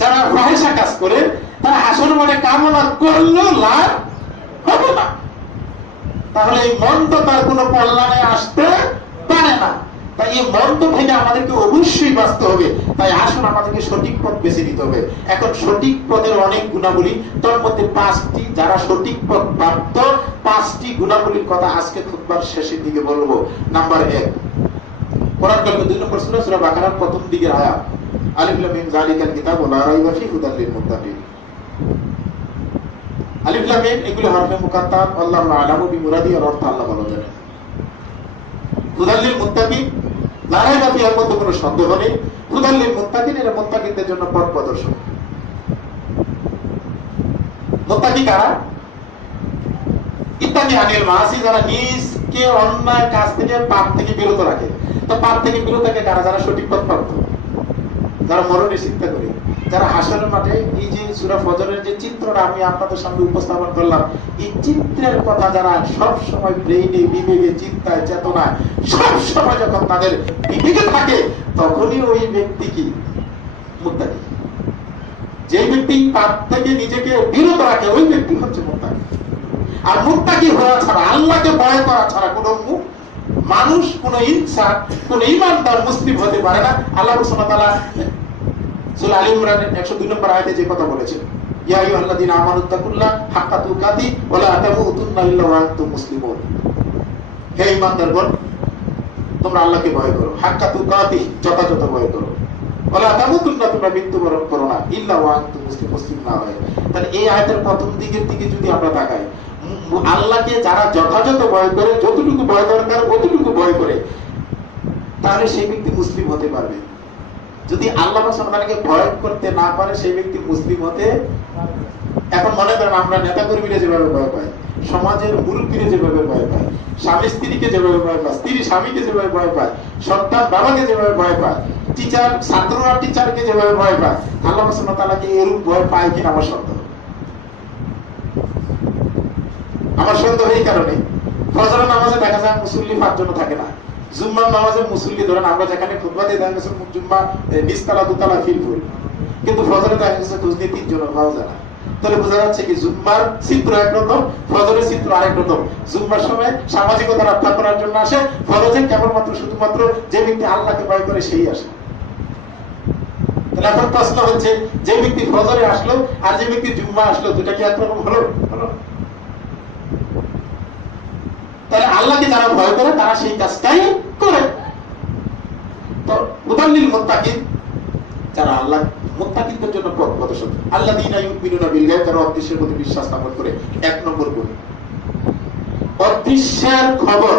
যারা ফাহিশা কাজ করে, তারা হাসরের মাঠে কামনা করলেও লাভ হবে না। তাহলে এই মন্দ তার কোনো কল্যাণে আসতে পারে না। তাই এই মন্দ থেকে আমাদেরকে অবশ্যই বাঁচতে হবে। তাই আসুন আমাদেরকে সঠিক পথ বেছে নিতে হবে। এখন সঠিক পথের অনেক গুণাবলী, তার মধ্যে 5টি, যারা সঠিক পথ প্রাপ্ত 5টি গুণাবলীর কথা আজকে খুতবার শেষের দিকে বলবো। নাম্বার 1, কোরআন কারিমের 2 নম্বর সূরা, সূরা বাকারার প্রথম দিকের আয়াত, আলিফ লাম মিম যালিকাল কিতাবু লা রাইবা ফীহি হুদাল লিল মুত্তাকিন। আলিফ লাম মিম এগুলো হরফে মুকাত্তার, আল্লাহু আ'লামু বিমুরাদি, এর অর্থ আল্লাহ ভালো জানেন। হুদাল লিল মুত্তাকিন, লা রাইবা ফীহি, এর মধ্যে কোনো সন্দেহ নেই। হুদাল লিল মুত্তাকিন, এর মুত্তাকিনদের জন্য পথ প্রদর্শক। মুত্তাকি কারা? ইত্তাকি আনিল মাসি, যারা নিজকে অন্যায় কাজ থেকে, পাপ থেকে বিরত রাখে। তো পাপ থেকে বিরত থাকে কারা? যারা সঠিক পথ প্রাপ্ত, যারা মরণের চিন্তা করে, যারা হাসরের মাঠে এই যে সূরা ফজরের যে চিত্রটা আমি আপনাদের সামনে উপস্থাপন করলাম, এই চিত্রের কথা যারা সব সময় ব্রেইনে, বিবেকে, চিন্তায়, চেতনায় সব সময় যখন তাদের বিবেকে থাকে, তখনই ওই ব্যক্তি কি? মুত্তাকি। যে ব্যক্তি পাপ থেকে নিজেকে বিরত রাখে, ওই ব্যক্তি হচ্ছে মুত্তাকি। আর মুত্তাকি হওয়া ছাড়া, আল্লাহকে ভয় করা ছাড়া কোন মানুষ, কোন ইনসান, কোন ঈমানদার মুসলিম হতে পারে না। আল্লাহ সুবহানাহু ওয়া তাআলা সূরা আলে ইমরানের 102 নম্বর আয়াতে যে কথা বলেছেন, ইয়া আইয়ুহাল্লাযীনা আমানুত্তাকুল্লাহ হাক্কা তুকাতি ওয়া লা তামুতুন্না ইল্লা ওয়া আনতুম মুসলিমুন। হে ঈমানদারগণ, তোমরা আল্লাহকে ভয় করো, হাক্কা তুকাতি, যথাযথ ভয় করো, ওয়া লা তামুতুন্না, তোমরা মৃত্যুবরণ করো না, ইল্লা ওয়া আনতুম মুসলিম, মুসলিম না হয়। তাহলে এই আয়াতের প্রথম দিকের দিকে যদি আমরা তাকাই, আল্লাহকে যারা যথাযথ ভয় করে, যতটুকু ভয় দরকার অতটুকু ভয় করে, তাহলে সেই ব্যক্তি মুসলিম হতে পারবে। যদি আল্লাহ সুবহানাহু ভয় করতে না পারে, সেই ব্যক্তি মুসলিম হতে। এখন মনে করেন আমরা নেতা কর্মীরা যেভাবে ভয় পাই, সমাজের মুরব্বীরা যেভাবে ভয় পায়, স্বামী স্ত্রীকে যেভাবে ভয় পায়, স্ত্রী স্বামীকে যেভাবে ভয় পায়, সন্তান বাবাকে যেভাবে ভয় পায়, টিচার ছাত্ররা টিচারকে যেভাবে ভয় পায়, আল্লাহ সুবহানাহু ওয়া তাআলা কি এরূপ ভয় পায় কিনা আমার সন্দেহ। আমার সন্দেহ এই কারণে, ফজরের নামাজে দেখা যায় মুসল্লি 5 জন থাকে না। জুম্মার নামাজে মুসল্লি ধরেন আমরা যেখানে খুতবা দিয়ে দেখা গেছে জুম্মা নিচতলা, দোতলা, ফিলফুল, কিন্তু ফজরে দেখা গেছে 2-3 জন পাওয়া যায় না। তাহলে বোঝা যাচ্ছে কি জুম্মার চিত্র একরকম, ফজরের চিত্র আরেক রকম। জুম্মার সময় সামাজিকতা রক্ষা করার জন্য আসে, ফরজে কেবলমাত্র শুধুমাত্র যে ব্যক্তি আল্লাহকে ভয় করে সেই আসে। তাহলে এখন প্রশ্ন হচ্ছে, যে ব্যক্তি ফজরে আসলো আর যে ব্যক্তি জুম্মা আসলো, দুটা কি একরকম হলো? তাহলে আল্লাহকে যারা ভয় করে তারা সেই কাজটাই করে। তো মুতাল্লিল মুত্তাকিন, যারা আল্লাহ মুত্তাকিনদের জন্য পথ প্রদর্শক, আল্লাযীনা ইউমিনুনা বিল গায়ব, যারা অদৃশ্যের প্রতি বিশ্বাস স্থাপন করে। 1 নম্বর গুণ, অদৃশ্যের খবর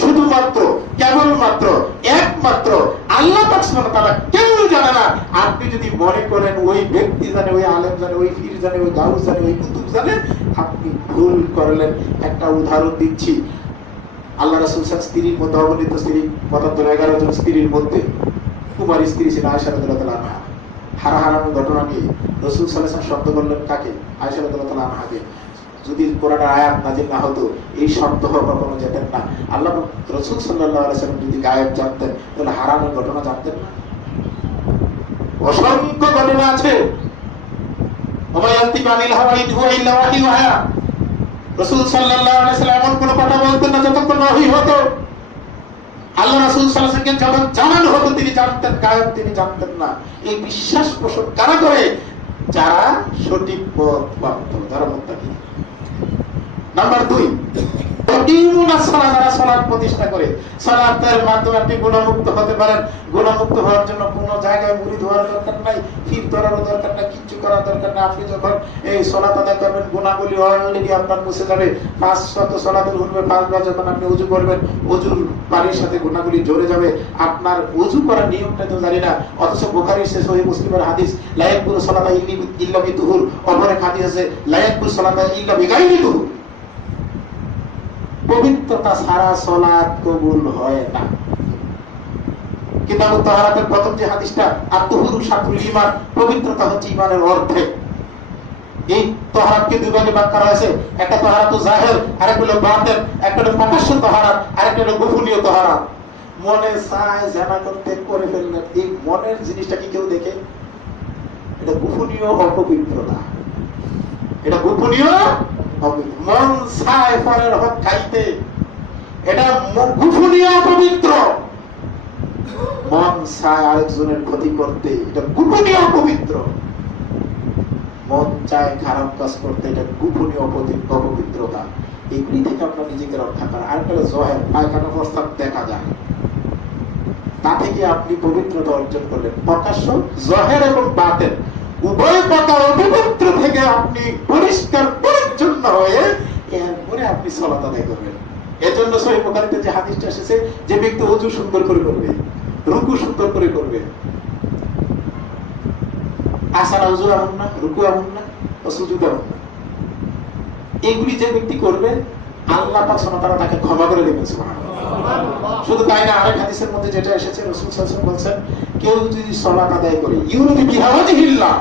শুধুমাত্র, কেবলমাত্র, একমাত্র আল্লাহ পাক সুবহানাহু ওয়া তাআলা, কেউ জানে না। আপনি যদি মনে করেন ওই ব্যক্তি জানে, ওই আলেম জানে, ওই পীর জানে, ওই গাউস জানে, ওই কুতুব জানে, আপনি ভুল করলেন। একটা উদাহরণ দিচ্ছি। আল্লাহ রাসূল স্ত্রীর মধ্যে, অগণিত স্ত্রী, 11 জন স্ত্রীর মধ্যে কুমারী স্ত্রী ছিল আয়েশা রাদিয়াল্লাহু আনহা। হারানোর ঘটনা নিয়ে রাসূল সাল্লাল্লাহু আলাইহি ওয়াসাল্লাম শব্দ বললেন কাকে? আয়েশা রাদিয়াল্লাহু আনহাকে। যদি কোরআনের আয়াত নাযিল না হতো, এই শব্দ কখনো যেতেন না। আল্লাহ রাসূল সাল্লাল্লাহু আলাইহি ওয়াসাল্লাম যদি গায়েব জানতেন, তাহলে হারানোর ঘটনা জানতেন না। অসংখ্য ঘটনা আছে। ওমা ইয়ান্তিকু আনিল হাওয়া ইন হুয়া ইল্লা ওয়াহিয়ুহা। রাসূল সাল্লাল্লাহু আলাইহি ওয়াসাল্লাম এমন কোনো কথা বলতেন না যতক্ষণ ওহী হতো। আল্লাহ রাসূল সাল্লাল্লাহু আলাইহি ওয়াসাল্লামকে যখন জানানো হতো তিনি জানতেন, গায়েব তিনি জানতেন না। এই বিশ্বাস পোষণ কারা করে? যারা সঠিক পথ প্রাপ্ত, যারা মুত্তাকি। নাম্বার 2, যারা সালাত প্রতিষ্ঠা করে। সালাতের মাধ্যমে আপনি গুনাহমুক্ত হতে পারেন। গুনাহমুক্ত হওয়ার জন্য কোন জায়গায় মুরিদ হওয়ার দরকার নাই, ফির ধরার দরকার নাই, কিচ্ছু করার দরকার নাই। আপনি যখন এই সালাত আদায় করবেন, গুনাহগুলি অলরেডি আপনার মুছে যাবে। 5 ওয়াক্ত সালাতের পূর্বে 5 বার যখন আপনি ওযু করবেন, ওযুর পানির সাথে গুনাহগুলি ঝরে যাবে। আপনার ওযু করার নিয়মটা তো জানি না, অথচ বুখারীর সহিহ মুসলিমের হাদিস, লা ইয়াকবুলু সালাতা ইল্লা বিতুহুর, অপর এক হাদিস আছে, লা ইয়াকবুলু সালাতা ইল্লা বিগাইরি তুহুর। পবিত্রতা ছাড়া সালাত কবুল হয় না। কিতাবুত তাহারাতের প্রথম যে হাদিসটা, আত-তুহুরু শাতরুল ঈমান, পবিত্রতা হচ্ছে ঈমানের অর্ধেক। এই তাহারাতকে দুই ভাগে ভাগ করা হয়েছে। একটা তাহারাতু জাহির, আরেকটা হলো বাতিন। একটা হলো প্রকাশ্য তাহারাত, আরেকটা হলো গোপনীয় তাহারাত। মনে চায় জানা করতে করে ফেললেন, এই মনের জিনিসটা কি কেউ দেখে? এটা গোপনীয় অপবিত্রতা। এটা গোপনীয় মন চায় পরের হক খাইতে, এটা গোপনীয় অপবিত্র। মন চায় আরেকজনের ক্ষতি করতে, এটা গোপনীয় অপবিত্র। মন চায় খারাপ কাজ করতে, এটা গোপনীয় অপবিত্রতা। এগুলি থেকে আপনার নিজেকে রক্ষা করা। আর একটা জহের, পায়খানা প্রস্তাব দেখা যায়, তা থেকে আপনি পবিত্রতা অর্জন করলেন। প্রকাশ্য জহের এবং বাতেন উভয় প্রকার অপবিত্র থেকে আপনি পরিষ্কার পরিচ্ছন্ন হয়ে এরপরে আপনি সালাত আদায় করবেন। এজন্য সহিহ বুখারীতে যে হাদিসটা এসেছে, যে ব্যক্তি ওযু সুন্দর করে করবে, রুকু সুন্দর করে করবে, আসারা ওযু এমন না, রুকু এমন না, সুজুদ এমন না, এগুলি যে ব্যক্তি করবে আল্লাহ পাক সুবহানাহু ওয়া তাআলা তাকে ক্ষমা করে দিবেন। সুবহানাল্লাহ। শুধু তাই না, আরেক হাদিসের মধ্যে যেটা এসেছে, রাসূল সাল্লাল্লাহু আলাইহি ওয়াসাল্লাম বলেন, কেউ যদি সালাত আদায় করে ইউরিদু বিহা ওয়াজহিল্লাহ,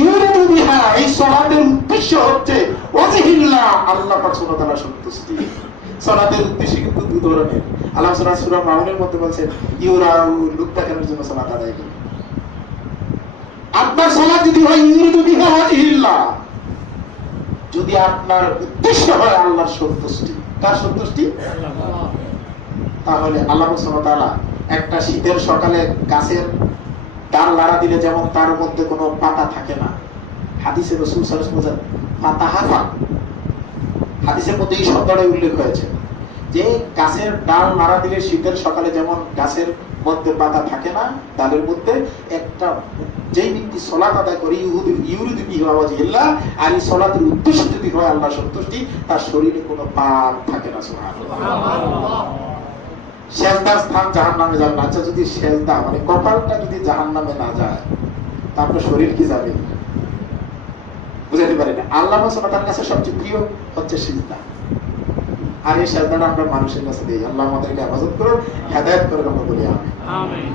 ইউরিদু বিহা, এই সালাতের উদ্দেশ্য হচ্ছে ওয়াজহিল্লাহ, আল্লাহ পাক সুবহানাহু ওয়া তাআলার সন্তুষ্টি। সালাতের উদ্দেশ্য কিন্তু দুই ধরনের। আল্লাহ সূরা মাউনের মধ্যে বলেছেন, ইউরাউ, লোক দেখানোর জন্য সালাত আদায় করে। আপনার সালাত যদি হয় ইউরিদু বিহা ওয়াজহিল্লাহ, যদি আপনার উদ্দেশ্য হয় আল্লাহর সন্তুষ্টি, কার সন্তুষ্টি? তাহলে আল্লাহ সুবহানাহু ওয়া তাআলা একটা শীতের সকালে গাছের ডাল লাড়া দিলে যেমন তার মধ্যে কোনো পাতা থাকে না, হাদিসে রাসূল সাল্লাল্লাহু আলাইহি ওয়াসাল্লাম ফাতাহাফা, হাদিসের মধ্যে এই শব্দটাই উল্লেখ হয়েছে যে গাছের ডাল নাড়া দিলে শীতের সকালে যেমন গাছের মধ্যে পাতা থাকে না, ডালের মধ্যে একটা, যেই ব্যক্তি সালাত আদায় করে ইউরিদু বিহা ওয়াজহিল্লাহ, আর এই সালাতের উদ্দেশ্য যদি হয় আল্লাহর সন্তুষ্টি, তার শরীরে কোনো পাপ থাকে না। সুবহানাল্লাহ। সেজদার স্থান জাহান্নামে যাবে না। আচ্ছা, যদি সেজদা মানে কপালটা যদি জাহান্নামে না যায়, তারপর শরীর কি যাবে? বুঝাতে পারি না। আল্লাহ সুবহানাহু ওয়া তাআলার কাছে সবচেয়ে প্রিয় হচ্ছে সিজদা, আর এই সাজদাটা আমরা মানুষের কাছে দিই। আল্লাহ আমাদেরকে হেফাজত করুন, হেদায়েত করুন, আমরা বলি আমিন।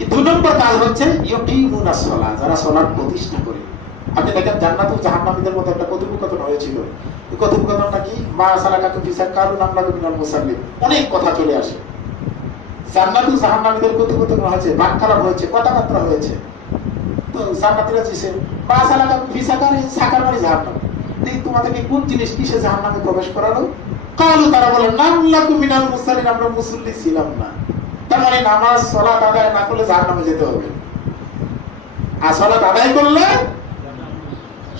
এই দুই নম্বর কাজ হচ্ছে ইউকিমুনাস সালাহ, যারা সালাত প্রতিষ্ঠা করে। আপনি দেখেন জান্নাত ও জাহান্নামীদের মধ্যে একটা কথোপকথন হয়েছিল। এই কথোপকথনটা কি? মা সালাকাকুম ফি সাকার, কালু লাম নাকু মিনাল মুসাল্লিন। অনেক কথা চলে আসে। জান্নাত ও জাহান্নামীদের কথোপকথন হয়েছে, বাক্যালাপ হয়েছে, কথাবার্তা হয়েছে। তো জান্নাতীরা জিজ্ঞেস, মা সালাকাকুম ফি সাকার, সাকার মানে জাহান্নাম, তোমাদেরকে কোন জিনিস কিসে জাহান্নামে প্রবেশ করালো? কালু, তারা বলে, লাম নাকু মিনাল মুসাল্লিন, আমরা মুসল্লি ছিলাম না। তার মানে নামাজ সালাত আদায় না করলে জাহান্নামে যেতে হবে, আর সালাত আদায় করলে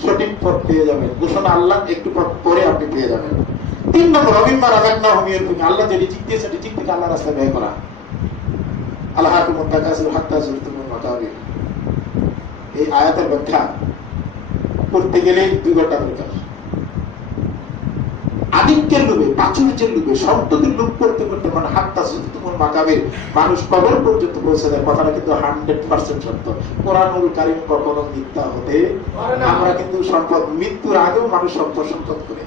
সঠিক পথ পেয়ে যাবেন। ঘোষণা আল্লাহ একটু পরে আপনি পেয়ে যাবেন। 3 নম্বর, অবিম্মা রাযাকনাহুম ইয়ানফিকুন, আল্লাহ যে রিজিক দিয়েছে রিজিক থেকে আল্লাহর রাস্তায় ব্যয় করা। আলহাকুমুত তাকাসুর হাত্তা যুরতুমুল মাকাবির, এই আয়াতের ব্যাখ্যা করতে গেলে 2 ঘন্টা দরকার। আধিক্যের লোভে, প্রাচুর্যের লোভে, সম্পদের লোভ করতে করতে মানে হাত্তা যুরতুমুল মাকাবির, মানুষ কবর পর্যন্ত পৌঁছে যায়। কথাটা কিন্তু 100% সত্য। কোরআনুল কারীম কখনো মিথ্যা হতে পারে না। আমরা কিন্তু সম্পদ মৃত্যুর আগেও মানুষ সম্পদ করে।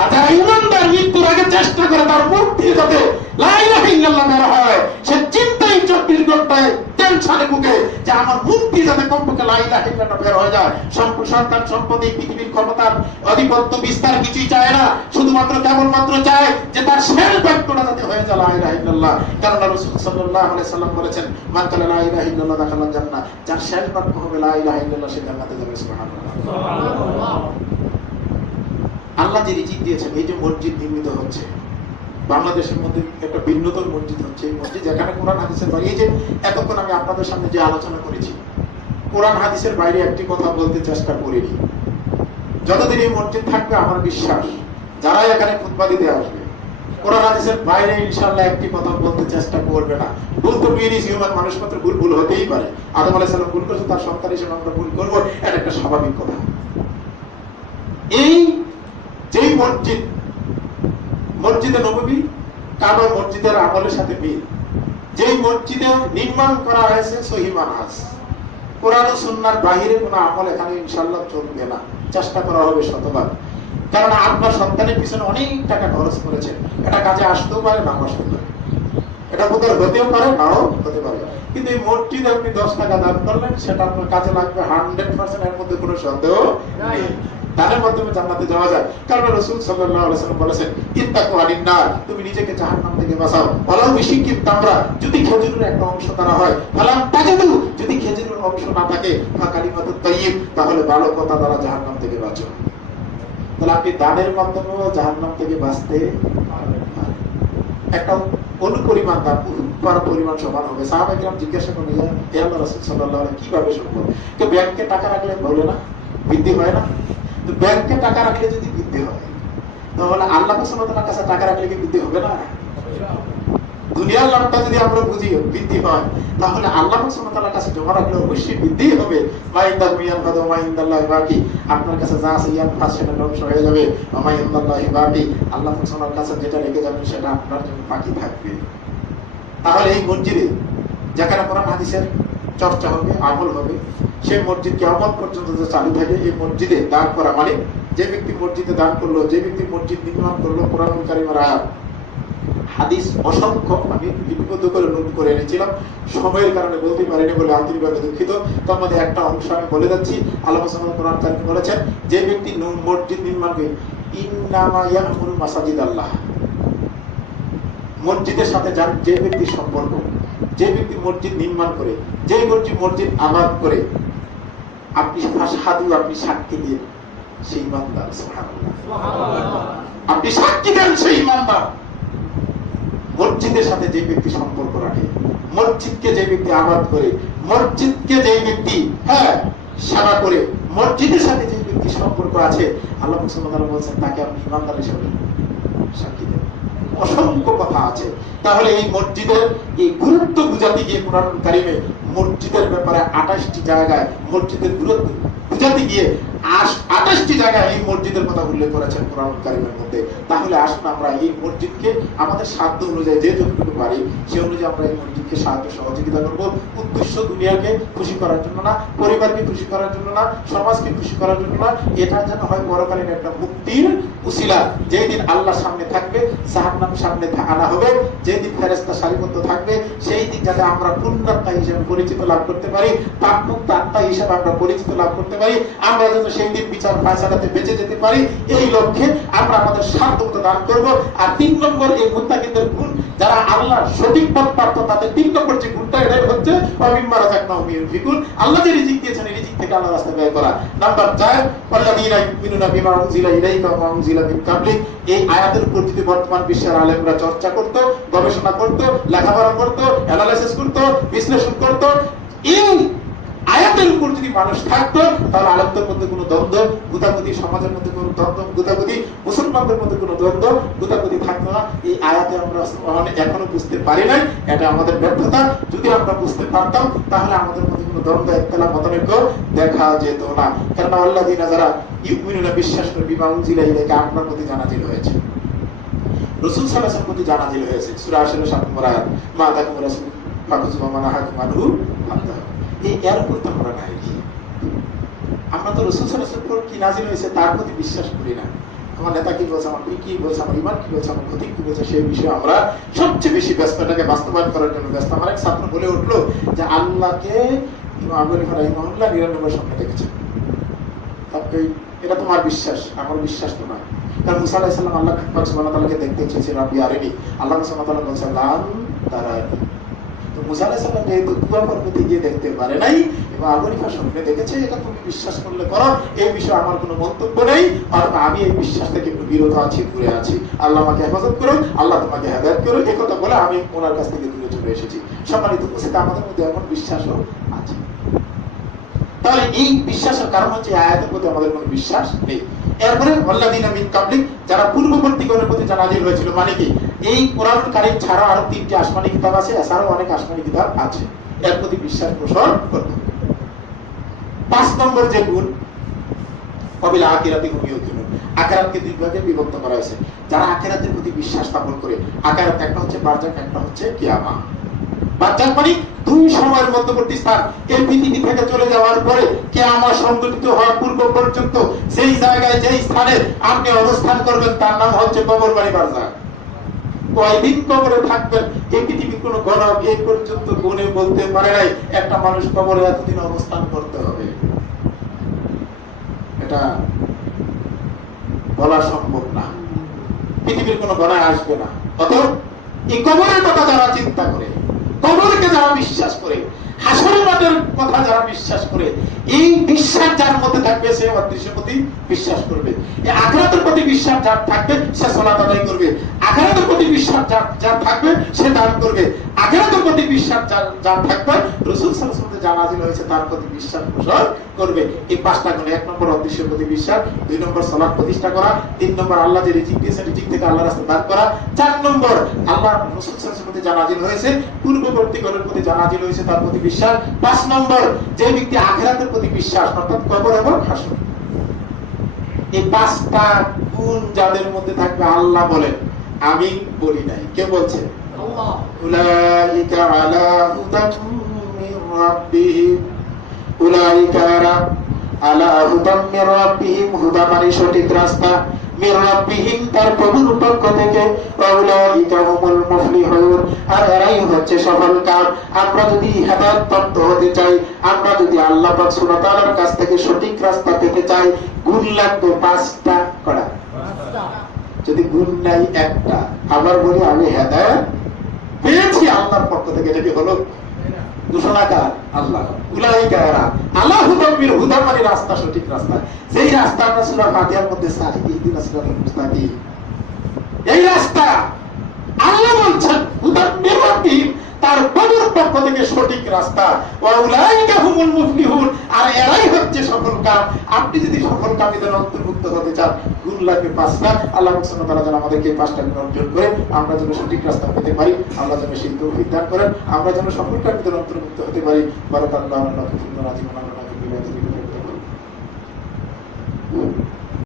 আর যারা ইমানদার মৃত্যুর আগে চেষ্টা করে তার মুক্তি যাতে লা ইলাহা ইল্লাল্লাহ বের হয়, সে চিন্তায় 24 ঘন্টায় টেনশনে ভুগে যে আমার মুক্তি যাতে কমপক্ষে লা ইলাহা ইল্লাল্লাহ বের হয়ে যায়। সন্তান সম্পত্তি, পৃথিবীর ক্ষমতার আধিপত্য বিস্তার কিছুই চায় না, শুধুমাত্র কেবলমাত্র চায় যে তার শেষ বাক্যটা যাতে হয়ে যায় লা ইলাহা ইল্লাল্লাহ। কারণ রাসূল সাল্লাল্লাহু আলাইহি ওয়াসাল্লাম বলেছেন, মান কালা লা ইলাহা ইল্লাল্লাহ দাখালাল জান্নাহ, যার শেষ বাক্য হবে লা ইলাহা ইল্লাল্লাহ, সে জান্নাতে যাবে। সুবহানাল্লাহ। সুবহানাল্লাহ। আল্লাহ যে রিজিক দিয়েছেন, এই যে মসজিদ নির্মিত হচ্ছে বাংলাদেশের মধ্যে, একটা ভিন্নতর মসজিদ হচ্ছে। এই মসজিদ যেখানে কোরআন হাদিসের বাইরে, এই যে এতক্ষণ আমি আপনাদের সামনে যে আলোচনা করেছি, কোরআন হাদিসের বাইরে একটি কথা বলতে চেষ্টা করিনি। যতদিন এই মসজিদ থাকবে, আমার বিশ্বাস যারা এখানে খুতবা দিতে আসবে কোরআন হাদিসের বাইরে ইনশাআল্লাহ একটি কথা বলতে চেষ্টা করবে না। ভুল তো বিয়ারিস হিউম্যান, মানুষ মাত্র ভুল হতেই পারে। আদম আলাইহিস সালাম ভুল করেছে, তার সন্তান হিসেবে আমরা ভুল করবো, এটা একটা স্বাভাবিক কথা। এই যেই মসজিদে নববী কাবা মসজিদের আমলের সাথে মিল, যেই মসজিদে নির্মাণ করা হয়েছে সহিহ মানহাজ, কোরআন ও সুন্নাহর বাহিরে কোনো আমল এখানে ইনশাআল্লাহ চলবে না। চেষ্টা করা হবে শতবার। কারণ আপনার সন্তানের পিছনে অনেক টাকা খরচ করেছেন, এটা কাজে আসতেও পারে, নাও আসতে পারে, এটা বোধহয় হতেও পারে, নাও হতে পারে। কিন্তু এই মসজিদে আপনি 10 টাকা দান করলেন, সেটা আপনার কাজে লাগবে 100%, এর মধ্যে কোনো সন্দেহ নেই। দানের মাধ্যমে জান্নাতে যাওয়া যায়। কারণ রাসূল সাল্লাল্লাহু আলাইহি ওয়াসাল্লাম বলেছেন, ইত্তাকু আনিন নার, তুমি নিজেকে জাহান্নাম থেকে বাঁচাও। ওয়ালাউ বিশিক্কিত তামরা, যদি খেজুরের একটা অংশ তারা হয়, ফালাম তাজিদু, যদি খেজুরের অংশ না থাকে, ফাকালিমাতুত তাইয়্যিব, তাহলে ভালো কথা দ্বারা জাহান্নাম থেকে বাঁচো। তাহলে আপনি দানের মাধ্যমেও জাহান্নাম থেকে বাঁচতে পারেন। একটা অনুপরিমাণ দান পরিমাণ সমান হবে। সাহাবায়ে কেরাম জিজ্ঞাসা করলেন, ইয়া আল্লাহর রাসূল সাল্লাল্লাহু আলাইহি কিভাবে সম্ভব? কে ব্যাংকে টাকা রাখলে বলে না বৃদ্ধি হয় না? তো ব্যাংকে টাকা রাখলে যদি বৃদ্ধি হয়, তাহলে আল্লাহ সুবহানাহু ওয়া তাআলার কাছে টাকা রাখলে কি বৃদ্ধি হবে না? দুনিয়ার লাভটা যদি আমরা বুঝি বৃদ্ধি হয়, তাহলে আল্লাহ সুবহানাহু ওয়া তাআলার কাছে জমা রাখলে অবশ্যই বৃদ্ধি হবে। মাইন্দাল মিয়ান ফাদু মাইন্দাল্লাহি বাকি, আপনার কাছে যা আছে ইয়ান ফাস সেটা ধ্বংস হয়ে যাবে। মাইন্দাল্লাহি বাকি, আল্লাহ সুবহানাহু ওয়া তাআলার কাছে যেটা রেখে যাবেন সেটা আপনার জন্য বাকি থাকবে। তাহলে এই মসজিদে যেখানে কোরআন হাদিসের চর্চা হবে, আমল হবে, সেই মসজিদ কিয়ামত পর্যন্ত যে চালু থাকে, এই মসজিদে দান করা মানে যে ব্যক্তি মসজিদে দান করলো, যে ব্যক্তি মসজিদ নির্মাণ করলো, কোরআনুল কারীমের আয়াত হাদিস অসংখ্য আমি লিপিবদ্ধ করে নোট করে এনেছিলাম, সময়ের কারণে বলতে পারিনি বলে আন্তরিকভাবে দুঃখিত। তার মধ্যে একটা অংশ আমি বলে যাচ্ছি। আল্লাহ সুবহানাহু কোরআন কারীমে বলেছেন, যে ব্যক্তি মসজিদ নির্মাণ করে, ইন্নামা ইয়ামুরু মাসাজিদাল্লাহ, মসজিদের সাথে যার যে ব্যক্তির সম্পর্ক, যে ব্যক্তি মসজিদ নির্মাণ করে, যে মসজিদ আবাদ করে, আপনি ফাশহাদু, আপনি সাক্ষী দিন সেই ইমানদার। সুবহানাল্লাহ, আপনি সাক্ষী দেন সেই ইমানদার। মসজিদের সাথে যে ব্যক্তি সম্পর্ক রাখে, মসজিদকে যে ব্যক্তি আবাদ করে, মসজিদকে যে ব্যক্তি সেবা করে, মসজিদের সাথে যে ব্যক্তি সম্পর্ক আছে, আল্লাহ সুবহানাহু ওয়া তাআলা বলেছেন তাকে আপনি ইমানদার হিসেবে সাক্ষী দেন। অসংখ্য কথা আছে। তাহলে এই মসজিদের এই গুরুত্ব বুঝাতে গিয়ে কোরআনুল কারীমে মসজিদের ব্যাপারে 28টি জায়গায় মসজিদের গুরুত্ব বুঝাতে গিয়ে 28টি জায়গায় এই মসজিদের কথা উল্লেখ করেছেন কোরআনুল কারীমের মধ্যে। তাহলে আসুন আমরা এই মসজিদকে আমাদের সাধ্য অনুযায়ী যে যতটুকু পারি সে অনুযায়ী আমরা এই মসজিদকে সাহায্য সহযোগিতা করবো। উদ্দেশ্য দুনিয়াকে খুশি করার জন্য না, পরিবারকে খুশি করার জন্য না, সমাজকে খুশি করার জন্য না, এটা যেন হয় পরকালীন একটা মুক্তির উসিলা। যেই দিন আল্লাহর সামনে থাকবে, জাহান্নাম সামনে আনা হবে, যেই দিন ফেরেশতা সারিবদ্ধ থাকবে, সেই দিন যাতে আমরা পুণ্যাত্মা হিসেবে পরিচিত লাভ করতে পারি, পাপমুক্ত আত্মা হিসেবে আমরা পরিচিত লাভ করতে পারি, আমরা যেন সেই দিন বিচার ফায়সালাতে বেঁচে যেতে পারি, এই লক্ষ্যে আমরা আমাদের সাধ্যমতো দান করব। আর 3 নম্বর এই মুত্তাকিদের গুণ, যারা আল্লাহর সঠিক পথ প্রাপ্ত, তাদের 3 নম্বর যে গুণটা এটাই হচ্ছে অমিম্মা রাযাকনাহুম ইউনফিকুন, আল্লাহ যে রিজিক দিয়েছেন এই রিজিক থেকে আল্লাহর রাস্তায় ব্যয় করা। নাম্বার 4, ওয়াল্লাযীনা ইউমিনুনা বিমা উনজিলা ইলাইকা ওয়া উনজিলা মিন কাবলিক, এই আয়াতের উপর যদি বর্তমান বিশ্বের আলেমরা চর্চা করত, গবেষণা করত, লেখাপড়া করত, অ্যানালাইসিস করত, বিশ্লেষণ করত, এই আয়াতের উপর যদি মানুষ থাকতো, তাহলে আলেমদের মধ্যে কোনো দ্বন্দ্ব গুতাগুতি, সমাজের মধ্যে কোনো দ্বন্দ্ব গুতাগুতি, মুসলমানদের মধ্যে কোনো দ্বন্দ্ব গুতাগুতি থাকতো না। এই আয়াতে আমরা এখনো বুঝতে পারি নাই, এটা আমাদের ব্যর্থতা। যদি আমরা বুঝতে পারতাম তাহলে আমাদের মধ্যে কোনো দ্বন্দ্ব, ইখতিলাফ, মতানৈক্য দেখা যেত না। কারণ আল্লাযীনা, যারা ইউমিনুনা বিশ্বাস করে, বিমা উনজিলা ইলাইকা, আপনার প্রতি জানাজিল হয়েছে, রাসূল সাল্লাল্লাহু আলাইহি ওয়াসাল্লাম প্রতি জানাজিল হয়েছে। সূরা আশ-শুরা 7 নম্বর আয়াত, মা আতাকুম রাসূল ফাকুযুহু ওয়া মা নাহাকুম আনহু ফান্তাহু। এই এর উপর তো আমরা নাই, আমরা তো রাসূল সাল্লাল্লাহু আলাইহি ওয়াসাল্লাম কি নাজিল হয়েছে তার প্রতি বিশ্বাস করি না। আমার নেতা কি বলছে, আমার কি বলছে, আমার ইমান কি বলছে, আমার গতি কি বলছে, সেই বিষয়ে আমরা সবচেয়ে বেশি ব্যস্ত, এটাকে বাস্তবায়ন করার জন্য ব্যস্ত। আমার এক ছাত্র বলে উঠলো যে আল্লাহকে আবু হানিফা রাহিমাহুল্লাহ 99 স্বপ্নে দেখেছেন। এটা তোমার বিশ্বাস, আমার বিশ্বাস তো নয়। কারণ মুসা আলাইহিস সালাম আল্লাহ সুবহানাহু ওয়া তাআলাকে দেখতে চেয়েছিলেন, রাব্বি আরিনি, আল্লাহ সুবহানাহু ওয়া তাআলা বলেছেন লান তারানি। তো মুসা আলাইহিস সালাম যেহেতু তুবা পর্বতে গিয়ে দেখতে পারে নাই এবং আবু হানিফা স্বপ্নে দেখেছে, এটা তুমি বিশ্বাস করলে করো, এই বিষয়ে আমার কোনো মন্তব্য নেই। আর আমি এই বিশ্বাস থেকে একটু বিরত আছি, দূরে আছি। আল্লাহ আমাকে হেফাজত করো, আল্লাহ তোমাকে হেদায়েত করো, এই কথা বলে আমি ওনার কাছ থেকে দূরে চলে এসেছি। সম্মানিত উপস্থিতি, আমাদের মধ্যে এমন বিশ্বাসও আছে। তাহলে এই বিশ্বাসের কারণ হচ্ছে আয়াতের প্রতি আমাদের কোনো বিশ্বাস নেই। এরপরে ওয়াল্লাযীনা মিন কাবলিক, যারা পূর্ববর্তীগণের প্রতি নাযিল হয়েছিল, মানে কি এই কোরআনুল কারীম ছাড়া আরো 3টি আসমানি কিতাব আছে, এছাড়াও অনেক আসমানি কিতাব আছে, এর প্রতি বিশ্বাস পোষণ করতে হবে। 5 নম্বর যে গুণ, কবিল আখিরাতি হুম ইউকিনুন, আখিরাতকে 2 ভাগে বিভক্ত করা হয়েছে। যারা আখিরাতের প্রতি বিশ্বাস স্থাপন করে, আখিরাত একটা হচ্ছে বারজাক, একটা হচ্ছে কিয়ামত। বারজাক মানে 2 সময়ের মধ্যবর্তী স্থান, এই পৃথিবী থেকে চলে যাওয়ার পরে কিয়ামত সংঘটিত হওয়ার পূর্ব পর্যন্ত যেই জায়গায়, যেই স্থানে আপনি অবস্থান করবেন তার নাম হচ্ছে কবর বাড়ি বারজাক। কয়দিন কবরে থাকবেন এই পৃথিবীর কোনো গণক এই পর্যন্ত গুণে বলতে পারে নাই একটা মানুষ কবরে এতদিন অবস্থান করতে হবে, এটা বলা সম্ভব না। পৃথিবীর কোনো গণায় আসবে না। অতএব এই কবরের কথা যারা চিন্তা করে, কবরকে যারা বিশ্বাস করে, হাসরের মাঠের কথা যারা বিশ্বাস করে, এই বিশ্বাস যার মধ্যে থাকবে সে অদৃশ্যের প্রতি বিশ্বাস করবে। এই আখিরাতের প্রতি বিশ্বাস যার থাকবে সে সালাত আদায় করবে। আখিরাতের প্রতি বিশ্বাস যার থাকবে সে দান করবে। আখিরাতের প্রতি বিশ্বাস যার থাকবে রাসূল সাল্লাল্লাহু আলাইহি ওয়াসাল্লাম যা নাযিল হয়েছে তার প্রতি বিশ্বাস পোষণ করবে। এই পাঁচটা গুণ, 1 নম্বর অদৃশ্যের প্রতি বিশ্বাস, 2 নম্বর সালাত প্রতিষ্ঠা করা, 3 নম্বর আল্লাহ যে রিজিক দিয়েছে রিজিক থেকে আল্লাহর রাস্তায় দান করা, 4 নম্বর আল্লাহ রাসূল সাল্লাল্লাহু আলাইহি ওয়াসাল্লামের প্রতি যা নাযিল হয়েছে পূর্ববর্তী গণের প্রতি যা নাযিল হয়েছে তার প্রতি বিশ্বাস, 5 নম্বর যে ব্যক্তি আখিরাতের প্রতি বিশ্বাস অর্থাৎ কবর এবং হাসর। এই 5টা গুণ যাদের মধ্যে থাকবে আল্লাহ বলেন, আমি বলি নাই, কে বলছে? আল্লাহ। উলাইকা আলা হুদাম মির রাব্বিহিম, উলাইকা আলা হুদাম মির রাব্বিহিম, হুদা মানে সঠিক রাস্তা, মির রাব্বিহিম তার প্রভুর পক্ষ থেকে, উলাইকা হুমুল মুফলিহুন আর এরাই হচ্ছে সফলকাম। আমরা যদি হেদায়েত প্রাপ্ত হতে চাই, আমরা যদি আল্লাহ পাক সুবহানাহু ওয়া তাআলার কাছ থেকে সঠিক রাস্তা পেতে চাই, গুণ লাগবে 5টা করা। যদি গুণ নাই একটা, আবার বলি আমি হেদায়েত পেয়েছি আল্লাহর পক্ষ থেকে, এটা কি হলো? ঘোষণাকার আল্লাহ। উলাইকা এরা আলা হুদাম মির হুদা মানে রাস্তা, সঠিক রাস্তা। যেই রাস্তা আমরা সূরা ফাতিহার মধ্যে চাই, ইহদিনাস সিরাতাল মুস্তাকিম, এই রাস্তা আল্লাহ বলছেন হুদাম মির রাব্বিহিম তার প্রভুর পক্ষ থেকে সঠিক রাস্তা, ওয়া উলাইকা হুমুল মুফলিহুন আর এরাই হচ্ছে সফলকাম। আপনি যদি সফলকামীদের অন্তর্ভুক্ত হতে চান, গুণ লাগবে 5টা। আল্লাহ সুবহানাহু ওয়া তাআলা যেন আমাদেরকে এই 5টা গুণ অর্জন করে আমরা যেন সঠিক রাস্তা পেতে পারি, আল্লাহ যেন সেই তৌফিক দান করেন, আমরা যেন সফলকামীদের অন্তর্ভুক্ত হতে পারি। বারাকাল্লাহু লাকুম ফিল আযীম ওয়া নাফা'না বিল